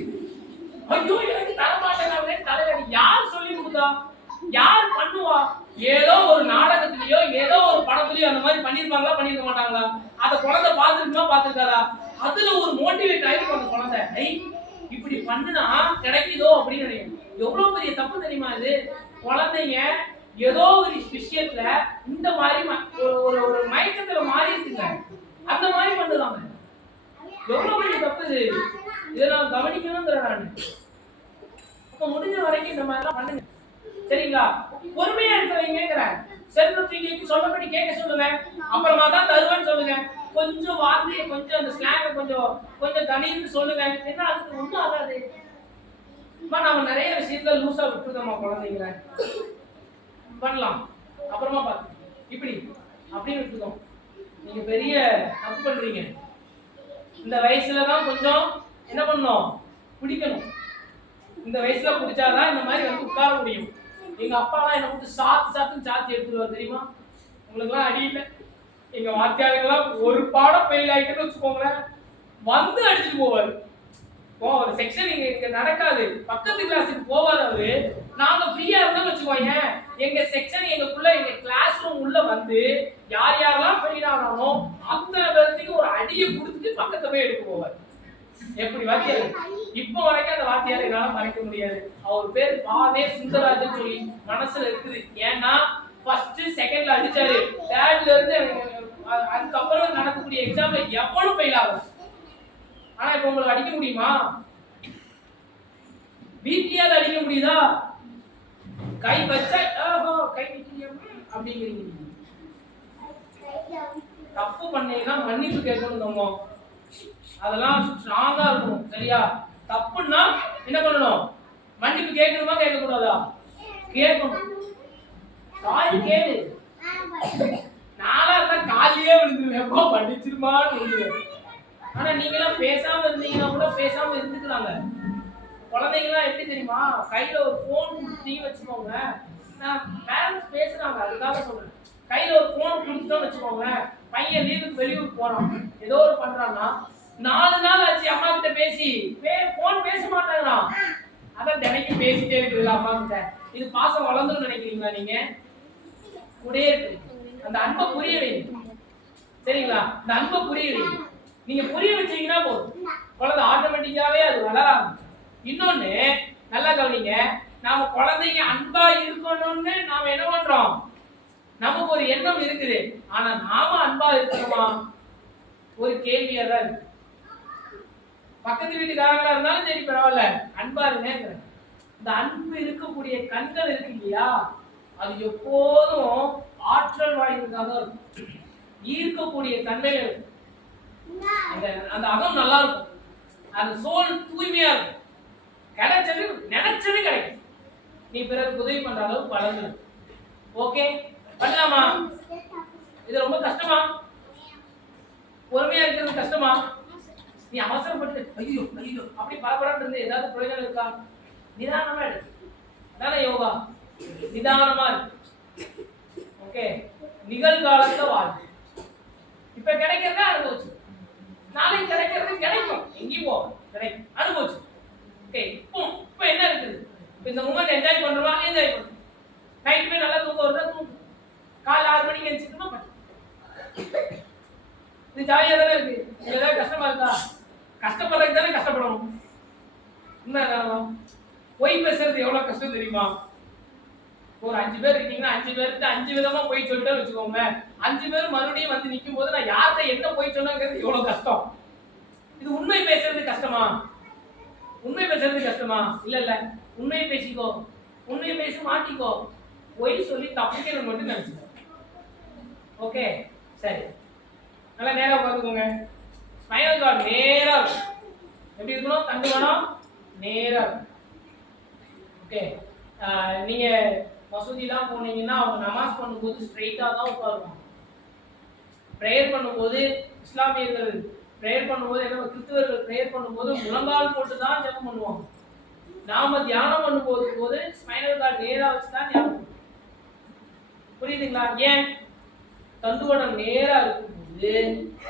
ஐயோ, எனக்கு தர மாட்டேங்க, தலையில அடி. யார் சொல்லி கொடுத்தா? யார் பண்ணுவா? ஏதோ ஒரு நாடகத்திலயோ ஏதோ ஒரு படத்துலயோ அந்த மாதிரி பண்ணிருப்பாங்களா, பண்ணிருக்க மாட்டாங்களா? அந்த குழந்தை பார்த்துருக்குமா, பார்த்துருக்காதா? அதுல ஒரு மோட்டிவேட் ஆயிருக்கு அந்த குழந்தை. இப்படி பண்ணுனா கிடைக்குதோ அப்படின்னு நினைக்கும். எவ்வளவு பெரிய தப்பு தெரியுமா இது? குழந்தைங்க ஏதோ ஒரு விஷயத்துல இந்த மாதிரி ஒரு ஒரு மயக்கத்துல மாறி இருக்குங்க, அந்த மாதிரி பண்ணுவாங்க. எவ்வளவு பெரிய தப்பு இது. இதை நான் கவனிக்கணும்ங்கிற நான். அப்ப முடிஞ்ச வரைக்கும் இந்த மாதிரிலாம் பண்ணுங்க, சரிங்களா? பொறுமையா இருக்க வைங்கிறேன். செல்வத்துக்கு சொல்லபடி கேட்க சொல்லுங்க, அப்புறமா தான் தருவேன்னு சொல்லுங்க. கொஞ்சம் வார்த்தையை கொஞ்சம் அந்த ஸ்லாங்கை கொஞ்சம் தனின்னு சொல்லுங்க. என்ன அதுக்கு ஒன்றும் ஆகாது. நம்ம நிறைய விஷயத்துல லூசா விட்டுருக்கோமா குழந்தைங்கள? பண்ணலாம், அப்புறமா பார்த்து இப்படி அப்படின்னு விட்டுருக்கோம். நீங்க பெரிய தப்பு பண்றீங்க. இந்த வயசுலதான் கொஞ்சம் என்ன பண்ணணும், பிடிக்கணும். இந்த வயசுல பிடிச்சாதான் இந்த மாதிரி வந்து உட்கார முடியும். எங்க அப்பாலாம் என்ன போட்டு சாத்துன்னு சாத்தி எடுத்துருவார் தெரியுமா? உங்களுக்கு எல்லாம் அடி இல்லை. எங்க வாத்தியாருக்கெல்லாம் ஒரு பாடம் ஃபெயில் ஆயிட்டுன்னு வச்சுக்கோங்களேன், வந்து அடிச்சுட்டு போவாரு. ஒரு செக்ஷன் இங்க நடக்காது, பக்கத்து கிளாஸுக்கு போவார் அவரு. நாங்க ஃப்ரீயா இருந்தோம்னு வச்சுக்கோங்க, எங்க செக்ஷன் எங்களுக்குள்ள எங்க கிளாஸ் ரூம் உள்ள வந்து யார் யாரெல்லாம் ஃபெயில் ஆனானோ அத்தனை பேருக்கு ஒரு அடியை கொடுத்துட்டு பக்கத்துல போய் எடுக்க போவார். எப்படி வாத்தியார்? இப்போ வரைக்கும் அந்த வாத்தியாரை என்னால மறைக்க முடியாது. அவர் பேர் பாவே சுந்தராஜன் சொல்லி மனசுல இருக்குது. ஏன்னா ஃபர்ஸ்ட் செகண்ட்ல அடிச்சாரு, தேர்ட்ல இருந்து அதுக்கப்புறம் நடக்கக்கூடிய எக்ஸாம்ல எவ்வளவு ஃபெயில் ஆகும். ஆனா இப்ப உங்களுக்கு அடிக்க முடியுமா? வீட்லயாவது அடிக்க முடியுதா? கை வச்சா கை நிக்கிறீங்க அப்படிங்கிறீங்க. தப்பு பண்ணீங்கன்னா மன்னிப்பு கேட்கணும். அதெல்லாம் ஸ்ட்ராங்கா இருக்கும், சரியா? தப்புன்னா என்ன பண்ணணும்? மன்னிப்பு கேட்கணுமா கேட்க கூடாதா? கேட்கணும். சாரி கேளு. நாளா இருந்தா காலியே விழுந்துருவேன், எப்போ படிச்சிருமான்னு விழுந்துருவேன். ஆனா நீங்களாம் பேசாம இருந்தீங்கன்னா கூட பேசாம இருந்துக்கலாங்க. குழந்தைங்களாம் எப்படி தெரியுமா, கையில ஒரு போன் கொடுத்தீங்க வச்சுக்கோங்க, நான் பேரண்ட்ஸ் பேசுறாங்க அதுக்காக சொல்றேன். கையில ஒரு போன் கொடுத்துட்டோம் வச்சுக்கோங்க, பையன் லீவுக்கு வெளியூருக்கு போறான், ஏதோ ஒரு பண்றான்னா 4 நாள் ஆச்சு அம்மா கிட்ட பேசி போன் பேச மாட்டாங்களாம். அதான் தினைக்கும் பேசிட்டே இருக்குல்ல அம்மா கிட்ட. இது பாசம் வளர்ந்துன்னு நினைக்கிறீங்களா நீங்க? கூடயே இருக்கு. அந்த அன்பை புரிய வைங்க. சரிங்களா? அந்த அன்பை புரிய வைங்க. நீங்க புரிய வச்சீங்கன்னா போதும், குழந்தை ஆட்டோமேட்டிக்காவே அது வளராது. இன்னொன்னு நல்லா கவனிங்க, நாம குழந்தைங்க அன்பா இருக்கணும்னு நாம என்ன பண்றோம், நமக்கு ஒரு எண்ணம் இருக்குது. ஆனா நாம அன்பா இருக்கணுமா ஒரு கேள்வியா தான் இருக்கு. பக்கத்து வீட்டுக்காரங்களா இருந்தாலும் சரி பரவாயில்ல, அன்பா இருங்க. இந்த அன்பு இருக்கக்கூடிய கண்கள் இருக்கு இல்லையா, அது எப்போதும் ஆற்றல் வாய்ந்ததாக இருக்கும். ஈர்க்கக்கூடிய தன்மைகள் இருக்கும். அந்த அகம் நல்லா இருக்கும், அந்த சோல் தூய்மையா இருக்கும். கிடைச்சது நினைச்சது கிடைக்கும். நீ பிறருக்கு உதவி பண்ற அளவுக்கு வளர்ந்து. ஓகே, பண்ணலாமா? இது ரொம்ப கஷ்டமா? பொறுமையா இருக்கிறது கஷ்டமா? நீ அவசரப்பட்டு ஐயோ ஐயோ அப்படி பரபரன்னு இருந்து ஏதாவது பிரயோஜனம் இருக்கா? நிதானமா இருக்கு. அதான யோகா, நிதானமா இருக்கு. ஓகே, நிகழ்காலத்துல வாழ்க்கை. இப்ப கிடைக்கிறதா அனுபவிச்சு, நாளைக்கு கிடைக்கிறது கிடைக்கும், எங்கேயும் போகும், கிடைக்கும், அனுபவிச்சு. ஓகே, இப்போ என்ன இருக்குது, இப்போ இந்த மூமெண்ட் என்ஜாய் பண்றோமா? என்ஜாய் பண்ணுறோம். நைட் போய் நல்லா தூக்கம் வருதா? தூங்கும். காலை 6 மணிக்கு எழுந்திரிச்சிட்டோமா? பண்ணு. இது ஜாலியா தானே இருக்கு. ஏதாவது கஷ்டமா இருக்கா? கஷ்டப்படுறதுக்கு தானே கஷ்டப்படணும். என்ன காரணம்? பொய் பேசுறது எவ்வளவு கஷ்டம் தெரியுமா? ஒரு 5 பேர் இருக்கீங்கன்னா 5 பேருக்கு 5 விதமா பொய் சொல்லிட்டு வச்சுக்கோங்க. 5 பேர் மறுபடியும் வந்து நிற்கும் போது நான் யார்கிட்ட என்ன பொய் சொன்னேங்கிறது எவ்வளவு கஷ்டம். இது உண்மை பேசுறது கஷ்டமா? உண்மை பேசுறது கஷ்டமா? இல்ல உண்மை பேசிக்கோ, உண்மை பேசி மாட்டிக்கோ, பொய் சொல்லி தப்பிக்கணும் மட்டும் நினைச்சுக்கோ. ஓகே, சரி, நல்லா நேரா உட்காந்துக்கோங்க. ஸ்பைனல் கார்டு நேரா இருக்கும். எப்படி இருக்கணும்? கண்டு வேணும், நேரா இருக்கும். ஓகே, நீங்க மசூதிலாம் போனீங்கன்னா அவங்க நமாஸ் பண்ணும்போது ஸ்ட்ரைட்டா தான் உட்காருவாங்க. ப்ரேயர் பண்ணும்போது இஸ்லாமியர்கள் ப்ரேயர் பண்ணும்போது என்ன, கிறிஸ்தவர்கள் ப்ரேயர் பண்ணும்போது முழங்கால் போட்டு தான் ஜெபம் பண்ணுவாங்க. நாம தியானம் பண்ணும்போது ஸ்பைனல் கார்டு நேரா வச்சு தான் தியானம் பண்ணுவோம். புரியுதுங்களா? ஏன்? தண்டுவடம் நேரா இருக்கும்போது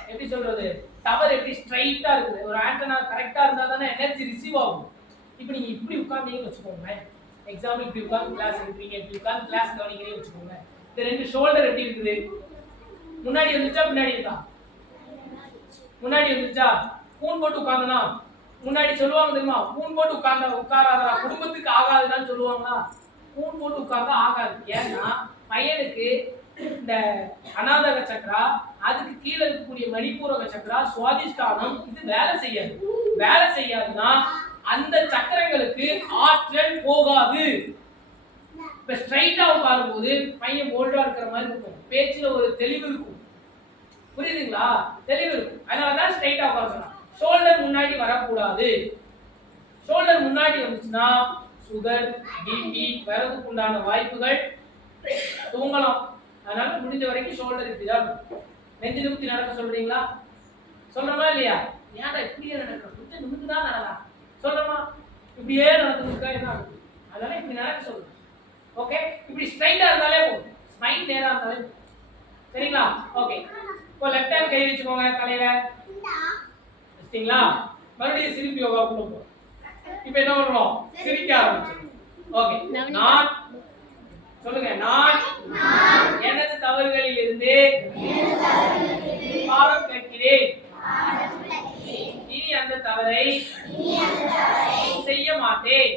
எப்படி சொல்றது, டவர் எப்படி ஸ்ட்ரைட்டா இருக்குது, ஒரு ஆண்டனா கரெக்டா இருந்தா தானே எனர்ஜி ரிசீவ் ஆகும். இப்போ நீங்க இப்படி உட்கார்ந்தீங்கன்னு வச்சுக்கோங்க, எக்ஸாம்பிள் இப்படி உட்கார்ந்து கிளாஸ் எடுக்கிறீங்க, இப்படி உட்கார்ந்து கிளாஸ் கவனிக்கிறீங்கன்னு வச்சுக்கோங்க. இந்த 2 ஷோல்டர் எப்படி இருக்குது? முன்னாடி வந்துச்சா பின்னாடி இருக்கா? முன்னாடி வந்துச்சா? பூன் போட்டு உட்கார்ந்தனா முன்னாடி சொல்லுவாங்க தெரியுமா, பூன் போட்டு உட்காராதா குடும்பத்துக்கு ஆகாதுன்னு சொல்லுவாங்களா? பூன் போட்டு உட்கார்ந்தா ஆகாது. ஏன்னா பையனுக்கு இந்த அநாதக சக்கரா, அதுக்கு கீழே இருக்கக்கூடிய மணிப்பூரக சக்கரா, சுவாதிஷ்டானம் இது வேலை செய்யாது. வேலை செய்யாதுன்னா அந்த சக்கரங்களுக்கு ஆற்றல் போகாது. இப்ப ஸ்ட்ரைட்டா உட்காரும் போது பையன் போல்டா இருக்கிற மாதிரி இருக்கும், பேச்சுல ஒரு தெளிவு இருக்கும். புரியுதுங்களா? தெளிவு இருக்கும். அதனாலதான் ஸ்ட்ரைட்டா உட்கார சொன்னா. ஷோல்டர் முன்னாடி வரக்கூடாது. ஷோல்டர் முன்னாடி வந்துச்சுன்னா சுகர், பிபி வரதுக்கு உண்டான வாய்ப்புகள், தூங்கலாம். அதனால முடிஞ்ச வரைக்கும் ஷோல்டர் இப்படிதான் இருக்கும். நெஞ்சு நிமித்தி நடக்க சொல்றீங்களா? சொல்றமா இல்லையா? ஏன்டா இப்படியே நடக்க, கொஞ்சம் நிமித்து தான் நடக்கலாம் சொல்றமா? இப்படியே நடந்துருக்கா என்ன ஆகும்? அதனால இப்படி நடக்க சொல்றேன். ஓகே, இப்படி ஸ்ட்ரைட்டா இருந்தாலே போதும், ஸ்மைல் நேரா இருந்தாலே போதும். சரிங்களா? ஓகே, இப்போ லெஃப்ட் ஹேண்ட் கை வச்சுக்கோங்க தலையில. வச்சிட்டீங்களா? மறுபடியும் சிரிப்பு யோகா பண்ணுவோம். இப்போ என்ன பண்ணுவோம்? சிரிக்க ஆரம்பிச்சோம். ஓகே, நான் சொல்லுங்க, நான் எனது தவறுகளில் இருந்து பாடம் கற்கிறேன். இனி அந்த தவறை செய்ய மாட்டேன்.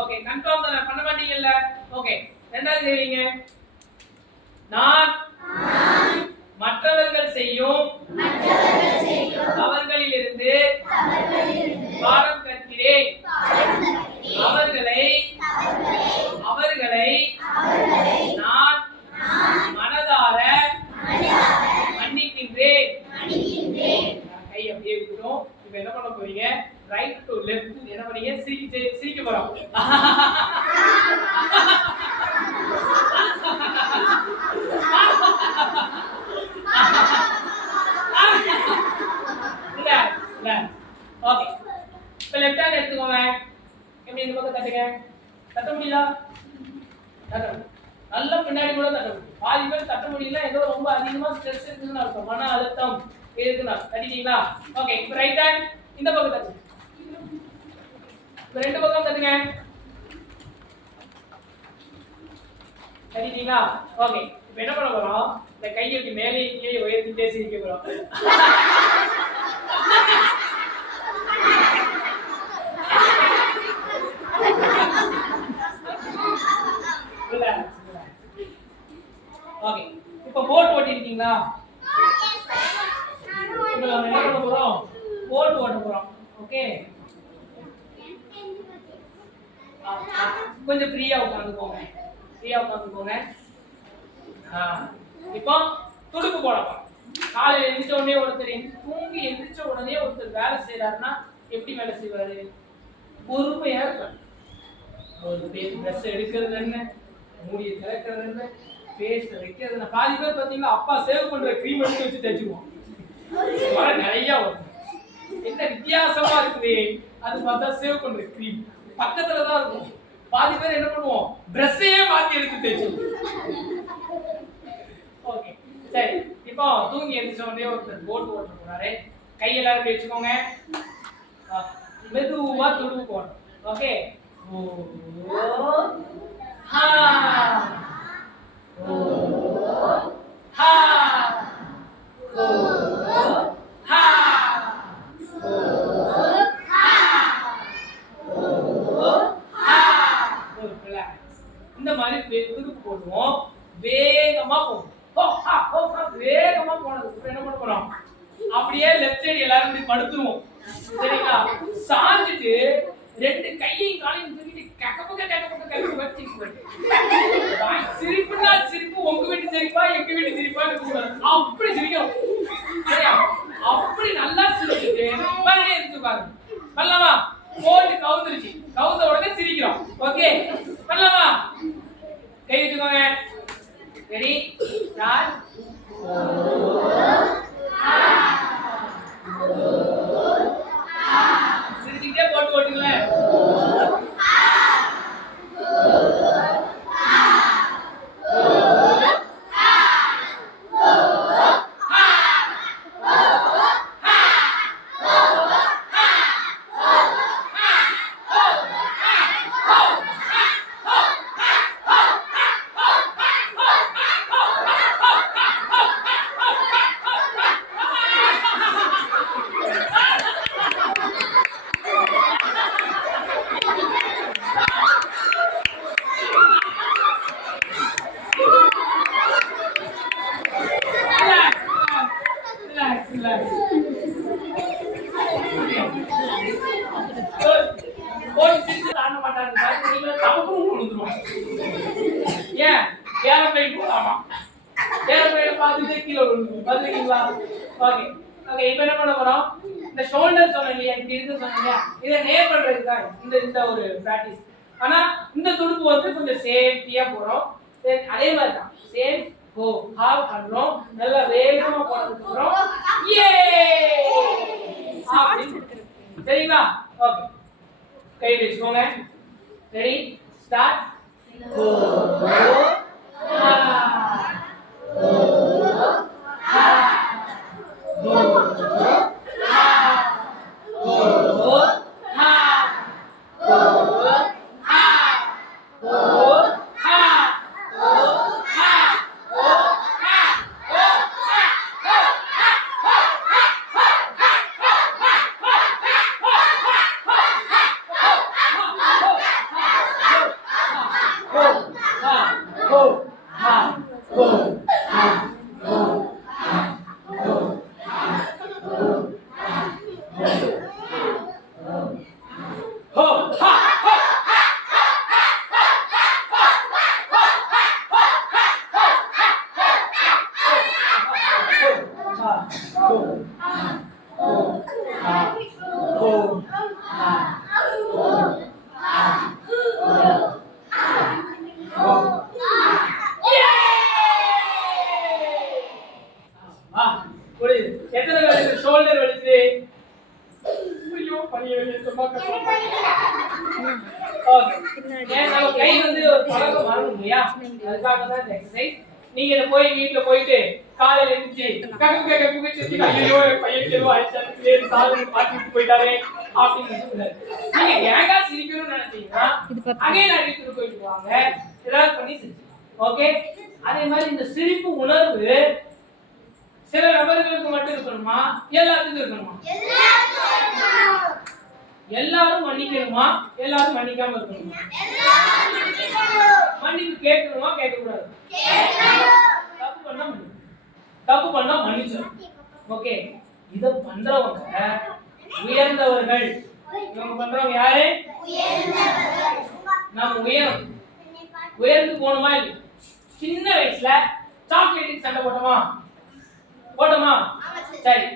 ஓகே, கன்ஃபார்ம் தானே? பண்ண மாட்டீங்கல்ல? ஓகே, ரெண்டாவது செய்வீங்க. நான் மற்றவர்கள் செய்யும் தவறுகளில் இருந்து பாடம் கற்கிறேன். அவர்களை நான் மனதார மன்னிக்கின்றேன். கை அப்படியே விட்டுடும். இப்ப என்ன பண்ண போறீங்க? ரைட் டு லெஃப்ட் என்ன பண்ணீங்க? சிரிக்க போறோம். தட்ட முடியுதா? தட்ட நல்லா பின்னாடி கூட தட்ட முடியும். பாதி பேர் தட்ட முடியல, ஏதோ ரொம்ப அதிகமா ஸ்ட்ரெஸ் இருக்குன்னு அர்த்தம், மன அழுத்தம் இருக்குன்னா. தட்டிட்டீங்களா? ஓகே, இப்போ ரைட் ஹேண்ட் இந்த பக்கம் தட்டுங்க. இப்போ ரெண்டு பக்கம் தட்டுங்க. தட்டிட்டீங்களா? ஓகே, இப்போ என்ன பண்ண போறோம்? இந்த கையை மேலே கீழே உயர்த்திட்டே சிரிக்க போறோம். ஓகே, இப்போ போட் ஓட்டிருக்கீங்களா? இப்போ நம்ம என்ன பண்ண போறோம்? போட் ஓட்ட போறோம். ஓகே, கொஞ்சம் ஃப்ரீயா உட்காந்துக்கோங்க. ஃப்ரீயா உட்காந்துக்கோங்க. இப்போ துடுப்பு போட போறோம். காலையில் எந்திரிச்ச உடனே ஒருத்தர் தூங்கி எந்திரிச்ச உடனே ஒருத்தர் வேலை செய்யறாருன்னா எப்படி வேலை செய்வாரு? பொறுமையா இருப்பார். ஒரு ட்ரெஸ் எடுக்கிறது என்ன, மூடியை திறக்கிறது என்ன, பேஸ்ட் வைக்கிறது என்ன. பாதி பேர் பார்த்தீங்கன்னா அப்பா சேவ் பண்ற க்ரீம் எடுத்து வச்சு தேய்ச்சுக்குவோம். நிறைய வரும். என்ன வித்தியாசமா இருக்குது அது பார்த்தா சேவ் பண்ற க்ரீம் பக்கத்துல தான் இருக்கும். பாதி பேர் என்ன பண்ணுவோம்? ட்ரெஸ்ஸையே மாத்தி எடுத்து தேய்ச்சுக்குவோம். ஓகே, சரி. இப்போ தூங்கி எழுந்திரிச்ச உடனே ஒருத்தர் போட் ஓட்ட போறாரு. கையெல்லாம் எப்படி வச்சுக்கோங்க. மெதுவா துடுப்பு போடணும். ஓகே, ஓ ஹா ஓ ஹா ஓ ஹா ஓ ஹா ஓ ஹா. இந்த மாதிரி துடுப்பு போடுவோம். வேகமா போகும். வேகமா போனதுக்கு என்ன பண்ண போறோம்? அப்படியே லெஃப்ட் சைடு எல்லாரும் இப்படி படுத்துருவோம். சரிங்களா? சாஞ்சிட்டு ரெண்டு கையையும் காலையும் தூக்கிட்டு சிரிப்புனா சிரிப்பு, உங்க வீட்டு சிரிப்பா எங்க வீட்டு சிரிப்பா அப்படி சிரிக்கணும். சரியா? அப்படி நல்லா சிரிச்சுட்டு மறுபடியும் எடுத்து பாருங்க. பண்ணலாமா? போட்டு கவுந்துருச்சு. கவுந்த உடனே சிரிக்கிறோம். ஓகே, பண்ணலாமா? கை வச்சுக்கோங்க. Ready, start. சிரிச்சுக்கிட்டே போட்டு ஓட்டுங்களேன். ஆனா இந்த துடுப்பு வந்து கொஞ்சம் சேஃப்டியா போறோம். அதே மாதிரி தான் சேஃப் கோ ஹாவ் பண்றோம். நல்லா வேகமா போறதுக்கு அப்புறம் ஏ சரிங்களா? ஓகே, கை வச்சுக்கோங்க. Ready, start. கோ ஹா கோ ஹா கோ ஹா கோ ஹா கோ நம்ம கை வந்து ஒரு பழக்கம் வரணும் இல்லையா, அதுக்காக தான் இந்த எக்ஸசைஸ். நீங்க இத போய் வீட்ல போயிட்டு காலையில எழுந்திருச்சு ஐயோ பையனுக்கு ஏதோ ஆயிடுச்சு காலையில பாட்டிட்டு போயிட்டாரே அப்படின்னு சொல்லுங்க. நீங்க கேங்கா சிரிக்கணும்னு நினைச்சீங்கன்னா அகைன் அறிவித்து போயிட்டு வாங்க, ஏதாவது பண்ணி சிரிச்சு. ஓகே, அதே மாதிரி இந்த சிரிப்பு உணர்வு சில நபர்களுக்கு மட்டும் இருக்கணுமா, எல்லாத்துக்கும் இருக்கணுமா? எல்லாரும் மன்னிக்கணுமா, எல்லாரும் மன்னிக்காம இருக்கணுமா? மன்னிப்பு கேட்கணுமா, கேட்க கூடாது? தப்பு பண்ணா மன்னிச்சோம். ஓகே, இத பண்றவங்க உயர்ந்தவர்கள். இவங்க பண்றவங்க யாரு? நம்ம உயர்ந்து போணுமா இல்ல? சின்ன வயசுல சாக்லேட்டுக்கு சண்டை போட்டோமா? சரி,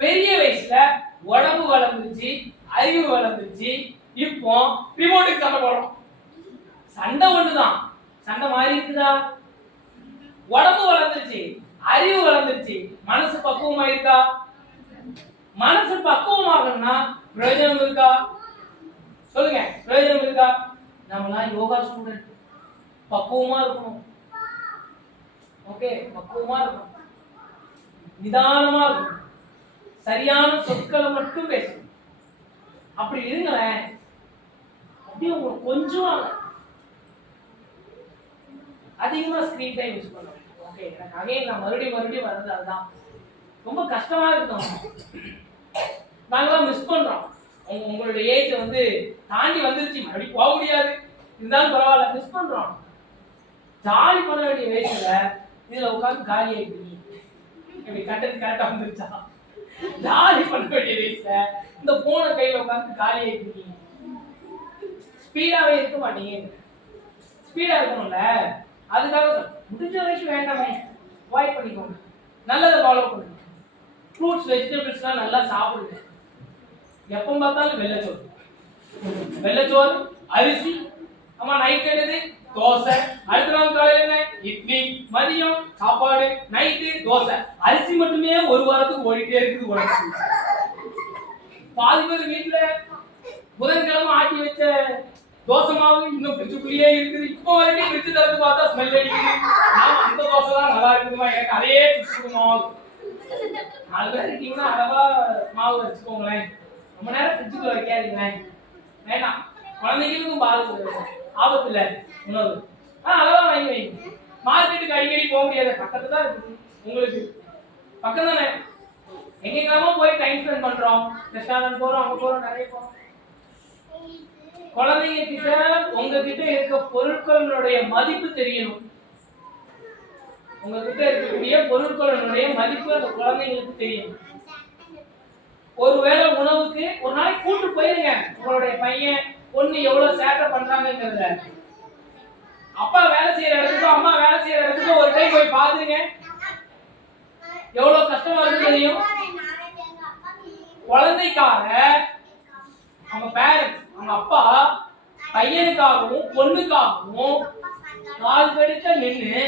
பெரிய வயசுல உடம்பு வளர்ந்துச்சு, அறிவு வளர்ந்துச்சு, இப்போ ரிமோட்டுக்கு சண்டை போடுறோம். சண்டை ஒண்ணுதான், சண்டை மாறி இருக்குதா? உடம்பு வளர்ந்துருச்சு, அறிவு வளர்ந்துருச்சு, மனசு பக்குவமா இருக்கா? மனசு பக்குவமாகணும்னா பிரயோஜனம் இருக்கா? சொல்லுங்க, பிரயோஜனம் இருக்கா? நம்மளாம் யோகா ஸ்டூடெண்ட், பக்குவமா இருக்கணும். ஓகே, பக்குவமா இருக்கணும், நிதானமா இருக்கணும், சரியான சொற்களை மட்டும் பேசணும். அப்படி இருங்களேன், அப்படியே உங்களுக்கு கொஞ்சம் அதிகமா ஸ்கிரீன் டைம் யூஸ் பண்ணுவேன். ஓகே, எனக்கு அகைன் நான் மறுபடியும் வர்றது அதுதான். ரொம்ப கஷ்டமா இருக்கும், நாங்களாம் மிஸ் பண்றோம். உங்களுடைய ஏஜ் வந்து தாண்டி வந்துருச்சு, மறுபடியும் போக முடியாது, இருந்தாலும் பரவாயில்ல, மிஸ் பண்றோம். ஜாலி பண்ண வேண்டிய வயசுல இதுல உட்காந்து காலி ஆயிடுவீங்க. இப்படி கட்டது கரெக்டா வந்துருச்சா? ஜாலி பண்ண வேண்டிய வயசுல இந்த போன கையில உட்காந்து காலி ஆயிடுவீங்க. ஸ்பீடாவே இருக்க மாட்டீங்க. ஸ்பீடா இருக்கணும்ல, அதுக்காக முடிஞ்ச வரைக்கும் வேண்டாமே, அவாய்ட் பண்ணிக்கோங்க, நல்லதை ஃபாலோ பண்ணுங்க. ஃப்ரூட்ஸ் வெஜிடபிள்ஸ்லாம் நல்லா சாப்பிடுங்க. எப்போ பார்த்தாலும் வெள்ளச்சோறு அரிசி, அம்மா நைட் என்னது தோசை, அடுத்த நாள் காலையில என்ன இட்லி, மதியம் சாப்பாடு, நைட்டு தோசை. அரிசி மட்டுமே ஒரு வாரத்துக்கு ஓடிட்டே இருக்குது உடம்பு. பாதி பேர் வீட்டுல புதன்கிழமை ஆட்டி வச்ச தோசை மாவு இன்னும் ஃப்ரிட்ஜுக்குள்ளேயே இருக்குது. இப்போ வரைக்கும் ஃப்ரிட்ஜ் திறந்து பார்த்தா ஸ்மெல் அடிக்குது. நான் அந்த தோசை தான் நல்லா இருக்குதுமா, எனக்கு அதே சுற்றுமா. 4 பேர் இருக்கீங்கன்னா அளவா மாவு வச்சுக்கோங்களேன், ரொம்ப நேரம் ஃப்ரிட்ஜுக்குள்ள வைக்காதீங்களேன், வேண்டாம். குழந்தைங்களுக்கும் பாதிப்பு, ஆபத்து இல்லை உணவு. அளவா வாங்கி வைங்க. மார்க்கெட்டுக்கு அடிக்கடி போக முடியாது, பக்கத்துல தான் இருக்குது, உங்களுக்கு பக்கம் தானே. எங்கெல்லாமோ போய் டைம் ஸ்பெண்ட் பண்றோம், ரெஸ்டாரண்ட் போறோம், அங்க போறோம், நிறைய போறோம். குழந்தைங்க கிட்ட உங்ககிட்ட இருக்க பொருட்களுடைய மதிப்பு தெரியணும். உங்ககிட்ட இருக்கக்கூடிய பொருட்களுடைய மதிப்பு அந்த குழந்தைங்களுக்கு தெரியணும். ஒருவேளை உணவுக்கு ஒரு நாளைக்கு கூட்டு போயிருங்க, உங்களுடைய பையன் பொண்ணு எவ்வளவு சேட்டை பண்றாங்கிறத. அப்பா வேலை செய்யற இடத்துக்கும் அம்மா வேலை செய்யற இடத்துக்கும் ஒரு டைம் போய் பாத்துருங்க, எவ்வளவு கஷ்டமா இருக்கு தெரியும். குழந்தைக்காக அவங்க பேரண்ட்ஸ், அவங்க அப்பா பையனுக்காகவும் பொண்ணுக்காகவும் கால் கடிச்ச நின்று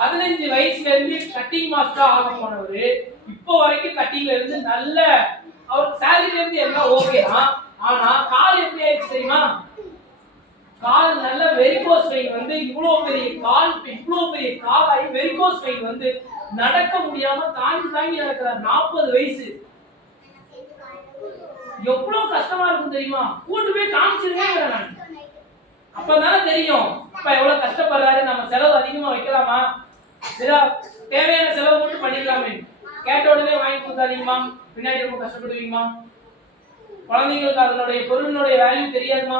15 வயசுல இருந்து கட்டிங் மாஸ்டர் ஆக போனவரு இப்போ வரைக்கும் கட்டிங்ல இருந்து நல்ல அவருக்கு சேலரில இருந்து எல்லாம் ஓகே தான். ஆனா கால் எப்படி ஆயிடுச்சு தெரியுமா? கால் நல்ல வெரிகோஸ் வெயின் வந்து இவ்வளவு பெரிய காலாகி வெரிகோஸ் வெயின் வந்து நடக்க முடியாம தாங்கி நடக்கிறார். 40 வயசு. எவ்வளவு கஷ்டமா இருக்கும் தெரியுமா? கூட்டு போய் காமிச்சிருங்க. நான் அப்பதானே தெரியும் அப்ப எவ்வளவு கஷ்டப்படுறாரு. நம்ம செலவு அதிகமா வைக்கலாமா? தேவையான செலவு மட்டும் பண்ணிக்கலாமே. கேட்ட உடனே வாங்கி கொடுக்காதீங்கம்மா, பின்னாடி ரொம்ப கஷ்டப்படுவீங்கம்மா. குழந்தைங்களுக்கு அதனுடைய பொருளினுடைய வேல்யூ தெரியாதுமா.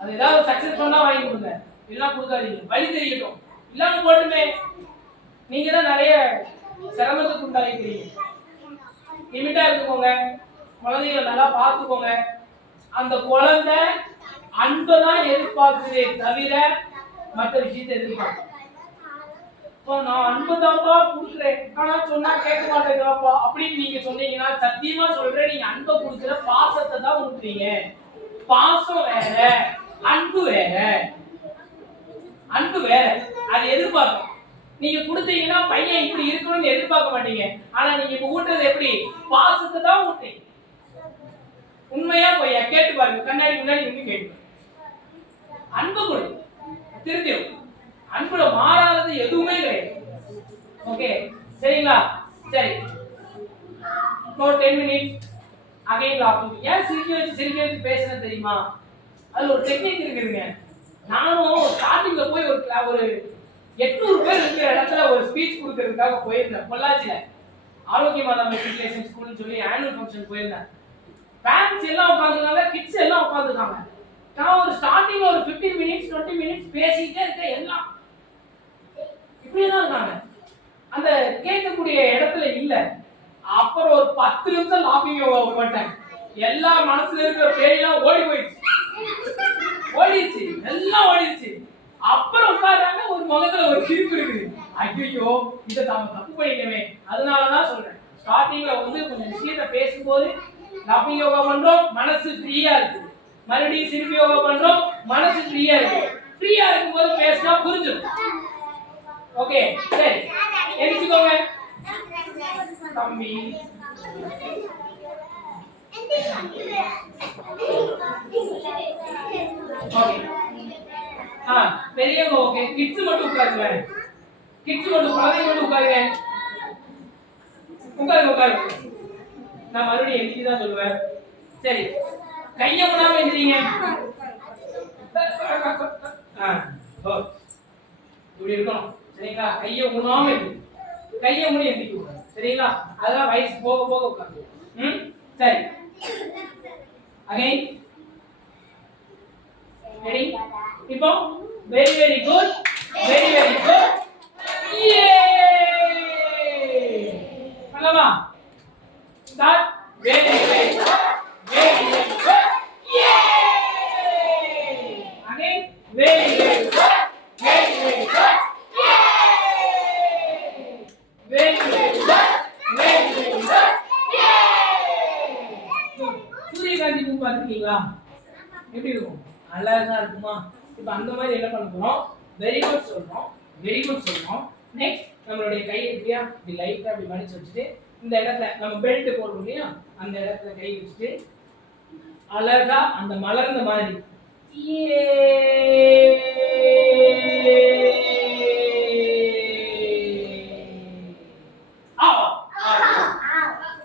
அது ஏதாவது சக்சஸ் பண்ணா வாங்கி கொடுங்க, இல்லைன்னா கொடுக்காதீங்க. வழி தெரியட்டும், இல்லாம போட்டுமே. நீங்க தான் நிறைய சிரமத்துக்கு உண்டாகிக்கிறீங்க. லிமிட்டா இருந்துக்கோங்க, குழந்தைகளை நல்லா பார்த்துக்கோங்க. அந்த குழந்தை அன்பை தான் எதிர்பார்க்குதே தவிர மற்ற விஷயத்தை எதிர்பார்க்க. இப்போ நான் அன்பு தான்ப்பா கொடுக்குறேன், ஆனா சொன்னா கேட்க மாட்டேங்கிறாப்பா அப்படின்னு நீங்க சொன்னீங்கன்னா சத்தியமா சொல்றேன், நீங்க அன்பை கொடுக்குற பாசத்தை தான் கொடுக்குறீங்க. பாசம் வேற, அன்பு வேற. அன்பு வேற, அது எதிர்பார்க்கும். நீங்க கொடுத்தீங்கன்னா பையன் இப்படி இருக்கணும்னு எதிர்பார்க்க மாட்டீங்க. ஆனா நீங்க இப்ப ஊட்டுறது எப்படி? பாசத்தை தான் ஊட்டுறீங்க. உண்மையா போய் கேட்டு பாருங்க, கண்ணாடி முன்னாடி இருந்து கேட்டு திருந்திடும். அன்புல மாறாதது எதுவுமே கிடையாது. ஓகே சரிங்களா? சரி, இப்போ 10 மினிட்ஸ் அகைன் லாஃபிங். ஏன் சிரிக்க வச்சு பேசுறது தெரியுமா? அது ஒரு டெக்னிக் இருக்குதுங்க. நானும் ஸ்டார்டிங்ல போய் ஒரு 800 பேர் இருக்கிற இடத்துல ஒரு ஸ்பீச் கொடுக்கறதுக்காக போயிருந்தேன் பொள்ளாச்சியில. ஆரோக்கியமாதா மெட்ரிகுலேஷன் ஸ்கூல்னு சொல்லி ஆனுவல் ஃபங்க்ஷன் போயிருந்தேன். பேரண்ட்ஸ் எல்லாம் உட்காந்துருக்காங்க, கிட்ஸ் எல்லாம் உட்காந்துருக்காங்க. நான் ஒரு ஸ்டார்டிங்ல ஒரு 15 மினிட்ஸ் 20 மினிட்ஸ் பேசிட்டே இருக்கேன். எல்லாம் இப்படியே தான் இருக்காங்க. அந்த கேட்கக்கூடிய இடத்துல இல்ல. அப்புறம் ஒரு 10 நிமிஷம் லாபிங் போட்டேன். எல்லா மனசுல இருக்கிற பேயெல்லாம் ஓடிடுச்சு, எல்லாம் ஓடிடுச்சு. அப்புறம் உட்கார்றாங்க, ஒரு முகத்துல ஒரு சிரிப்பு இருக்குது. ஐயோ இதை நாம தப்பு பண்ணிட்டோமே. அதனாலதான் சொல்றேன், ஸ்டார்டிங்ல வந்து கொஞ்சம் விஷயத்த பேசும்போது லாபிங் யோகா பண்றோம், மனசு ஃப்ரீயா இருக்கு. மறுபடியும் சிரிப்பு யோகா பண்றோம், மனசு ஃப்ரீயா இருக்கு. ஃப்ரீயா இருக்கும்போது பேசினா புரிஞ்சிடும். ஓகே சரி, எரிச்சுக்கோங்க தம்பி. ஓகே பெரியவங்க ஓகே. கிட்ஸ் மட்டும் உட்காருங்க, கிட்ஸ் மட்டும், குழந்தைங்க மட்டும் உட்காருங்க. உட்காருங்க. நான் மறுபடியும் எந்திரிச்சு தான் சொல்லுவேன். சரி, கையை முடாம எந்திரிங்க. இப்படி இருக்கணும் சரிங்களா? கையை முடாம எந்திரி, கையை முடி எந்திரிக்க சரிங்களா? அதெல்லாம் வயசு போக போக உட்காந்து. சரி, அகைன் ரெடி. இப்போ வெரி குட், வெரி குட். பண்ணலாமா? Start. Very good, again very good, சூரியகாந்தி பூ பார்த்துருக்கீங்களா? எப்படி இருக்கும்? அழகா இருக்குமா? இப்போ அந்த மாதிரி என்ன பண்ண போறோம்? வெரி குட் சொல்றோம், வெரி குட் சொல்றோம். நெக்ஸ்ட் நம்மளுடைய கை இருக்கியா, இப்படி லைட்டா அப்படி மடிச்சு வச்சுட்டு இந்த இடத்துல நம்ம பெல்ட் போடுறோம் இல்லையா, அந்த இடத்துல கை வச்சுட்டு அழகா அந்த மலர்ந்த மாதிரி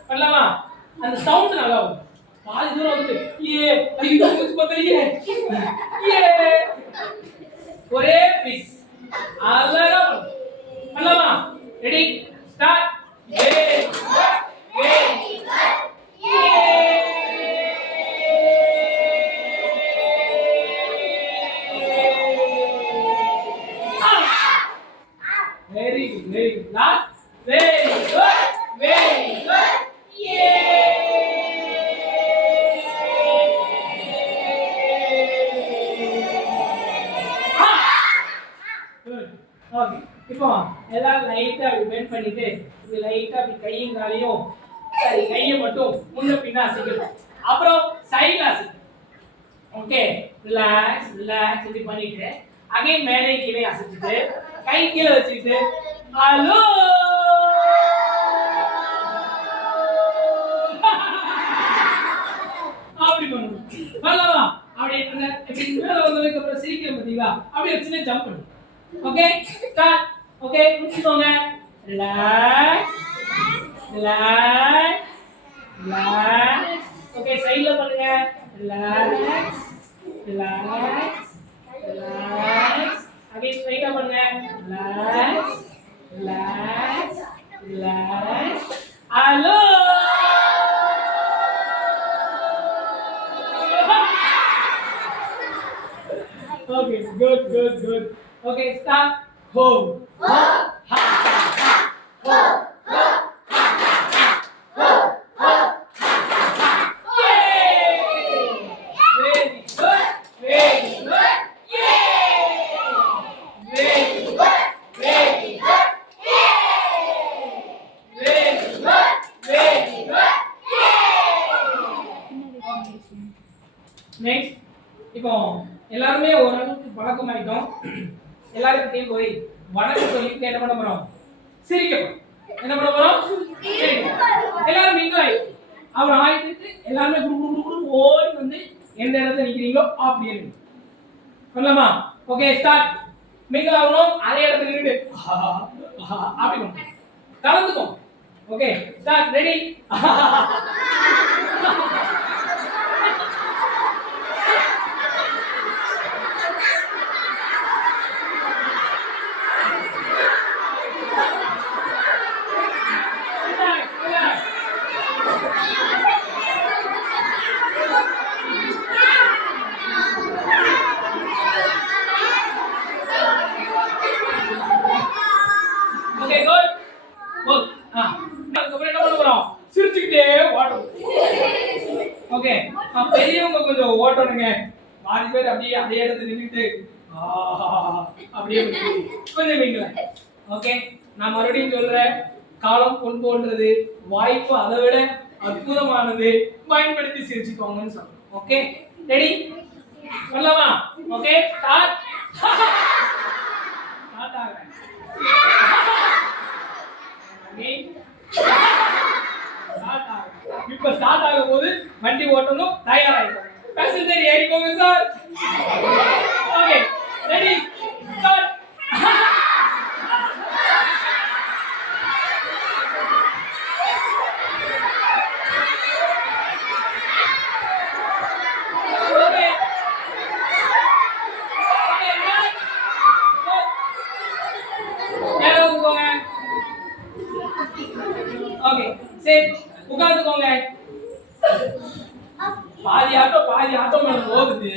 பண்ணலாமா? அந்த சவுண்ட் நல்லா வரும். பாதி தூரம் வந்து ஒரே பீஸ் அழகா பண்ணலாமா? Ready start. Very good. Last. Very good. Okay, இப்போ எல்லாரும் லைட்டா அப்படி பெண்ட் பண்ணிட்டு இது லைட்டா அப்படி கையும் காலையும் சரி கையை மட்டும் முன்ன பின்ன அசைக்கணும். அப்புறம் சைடுல அசைக்கணும். ஓகே, ரிலாக்ஸ் இப்படி பண்ணிட்டு அகைன் மேலே கீழே அசைச்சிட்டு கை கீழே வச்சுக்கிட்டு ஹலோ அப்படி பண்ணணும். பண்ணலாமா? அப்படி மேல வந்ததுக்கு அப்புறம் சிரிக்கிற பார்த்தீங்களா, அப்படி வச்சுட்டு ஜம்ப் பண்ணு. Okay start. ஓகே முடிச்சுக்கோங்க. ரிலாக்ஸ். ஓகே சைடுல பண்ணுங்க. ரிலாக்ஸ். அகைன் ஸ்ட்ரைட்டா பண்ணுங்க. Relax. Hello okay good. Okay start. ஹோ நெக்ஸ்ட். இப்போ எல்லாருமே ஓரளவுக்கு பழக்கமாயிட்டோம். எல்லாருக்கிட்டையும் போய் வணக்கம் சொல்லிட்டு என்ன பண்ண போறோம்? சிரிக்கணும். என்ன பண்ண போறோம்? எல்லாரும் மிங்கிள் ஆயிடும். அப்புறம் ஆயிட்டு எல்லாருமே ஓடி வந்து எந்த இடத்துல நிக்கிறீங்களோ அப்படியே பண்ணலாமா? Okay start. மிங்கிள் ஆகணும். அதே இடத்துல நின்று அப்படி கலந்துக்கும். Okay start. Ready? Okay good good. அதுக்கப்புறம் என்ன பண்ண போறோம்? சிரிச்சுக்கிட்டே ஓடணும். ஓகே பெரியவங்க கொஞ்சம் ஓட்டணுங்க. பாதி பேர் அப்படியே அதே இடத்துல நின்றுட்டு அப்படியே கொஞ்சம் வைங்கள. ஓகே நான் மறுபடியும் சொல்றேன், காலம் பொன் போன்றது, வாய்ப்பு அதை விட அற்புதமானது, பயன்படுத்தி சிரிச்சுக்கோங்கன்னு சொல்றேன். Okay ready? சொல்லலாமா? Okay start. ஸ்டார்ட் ஆகுறேன். இப்ப ஸ்டார்ட் ஆகும் போது வண்டி ஓட்டணும், தயாராயிக்கோங்க. பேசஞ்சர் ஏறிக்கோங்க sir. Okay ready start. Okay சரி உட்கார்ந்துக்கோங்க. பாதி ஆட்டம் மேல போகுது.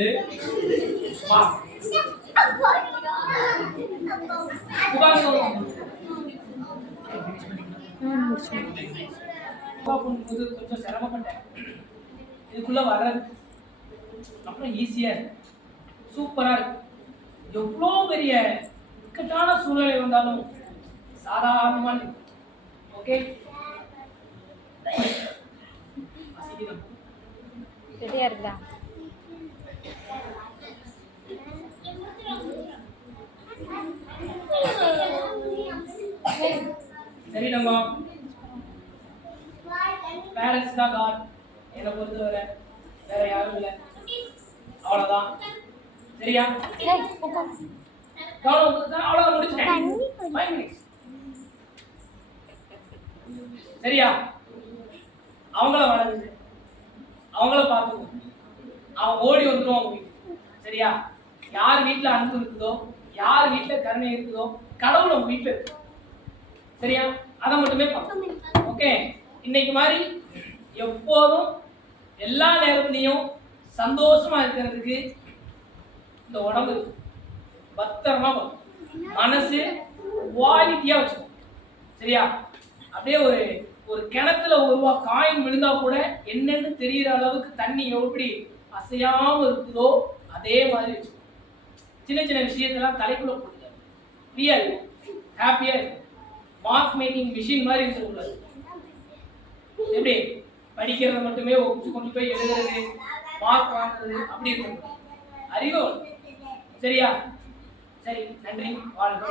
வா உட்கார்ந்துக்கோங்க. கொஞ்சம் சிரமப்பட்டேன், இதுக்குள்ள வர்றது அப்புறம் ஈஸியா இருக்கு, சூப்பரா இருக்கு. எவ்வளோ பெரிய இக்கட்டான சூழ்நிலை வந்தாலும் சாதாரணமா இருக்கு. ஓகே ரெடியா இருக்குதா? சரி நம்ம பேரண்ட்ஸ் தான் காட். என்னை பொறுத்தவரை வேற யாரும் இல்லை, அவ்வளவுதான். சரியா? அவ்வளவுதான் முடிச்சுட்டேன். 5 minutes. சரியா? அவங்கள வளர்ந்து அவங்கள பார்த்துக்கோ, அவன் ஓடி வந்துடும் வீட்டுக்கு. சரியா? யார் வீட்டுல அன்பு இருக்குதோ, யார் வீட்டுல கருணை இருக்குதோ, கடவுள் அவங்க வீட்டுல இருக்கு. சரியா? அதை மட்டுமே பார்க்கணும். ஓகே இன்னைக்கு மாதிரி எப்போதும் எல்லா நேரத்திலையும் சந்தோஷமா இருக்கிறதுக்கு இந்த உடம்பு பத்திரமா பார்க்கணும், மனசு குவாலிட்டியா வச்சுக்கணும். சரியா? அப்படியே ஒரு கிணத்துல ஒரு ரூபா காயின் விழுந்தா கூட என்னன்னு தெரியற அளவுக்கு தண்ணி எப்படி அசையாம இருக்குதோ அதே மாதிரி வச்சுக்கணும். சின்ன சின்ன விஷயத்தெல்லாம் தலைக்குள்ள போட்டுக்காது, ஃப்ரீயா இருக்கும், ஹாப்பியா இருக்கும். மார்க் மேக்கிங் மிஷின் மாதிரி இருக்கக்கூடாது. எப்படி படிக்கிறத மட்டுமே ஒப்பிச்சு கொண்டு போய் எழுதுறது, மார்க் வாங்குறது அப்படி இருக்கும். அறிவு. சரியா? சரி நன்றி. வாழ்க்கை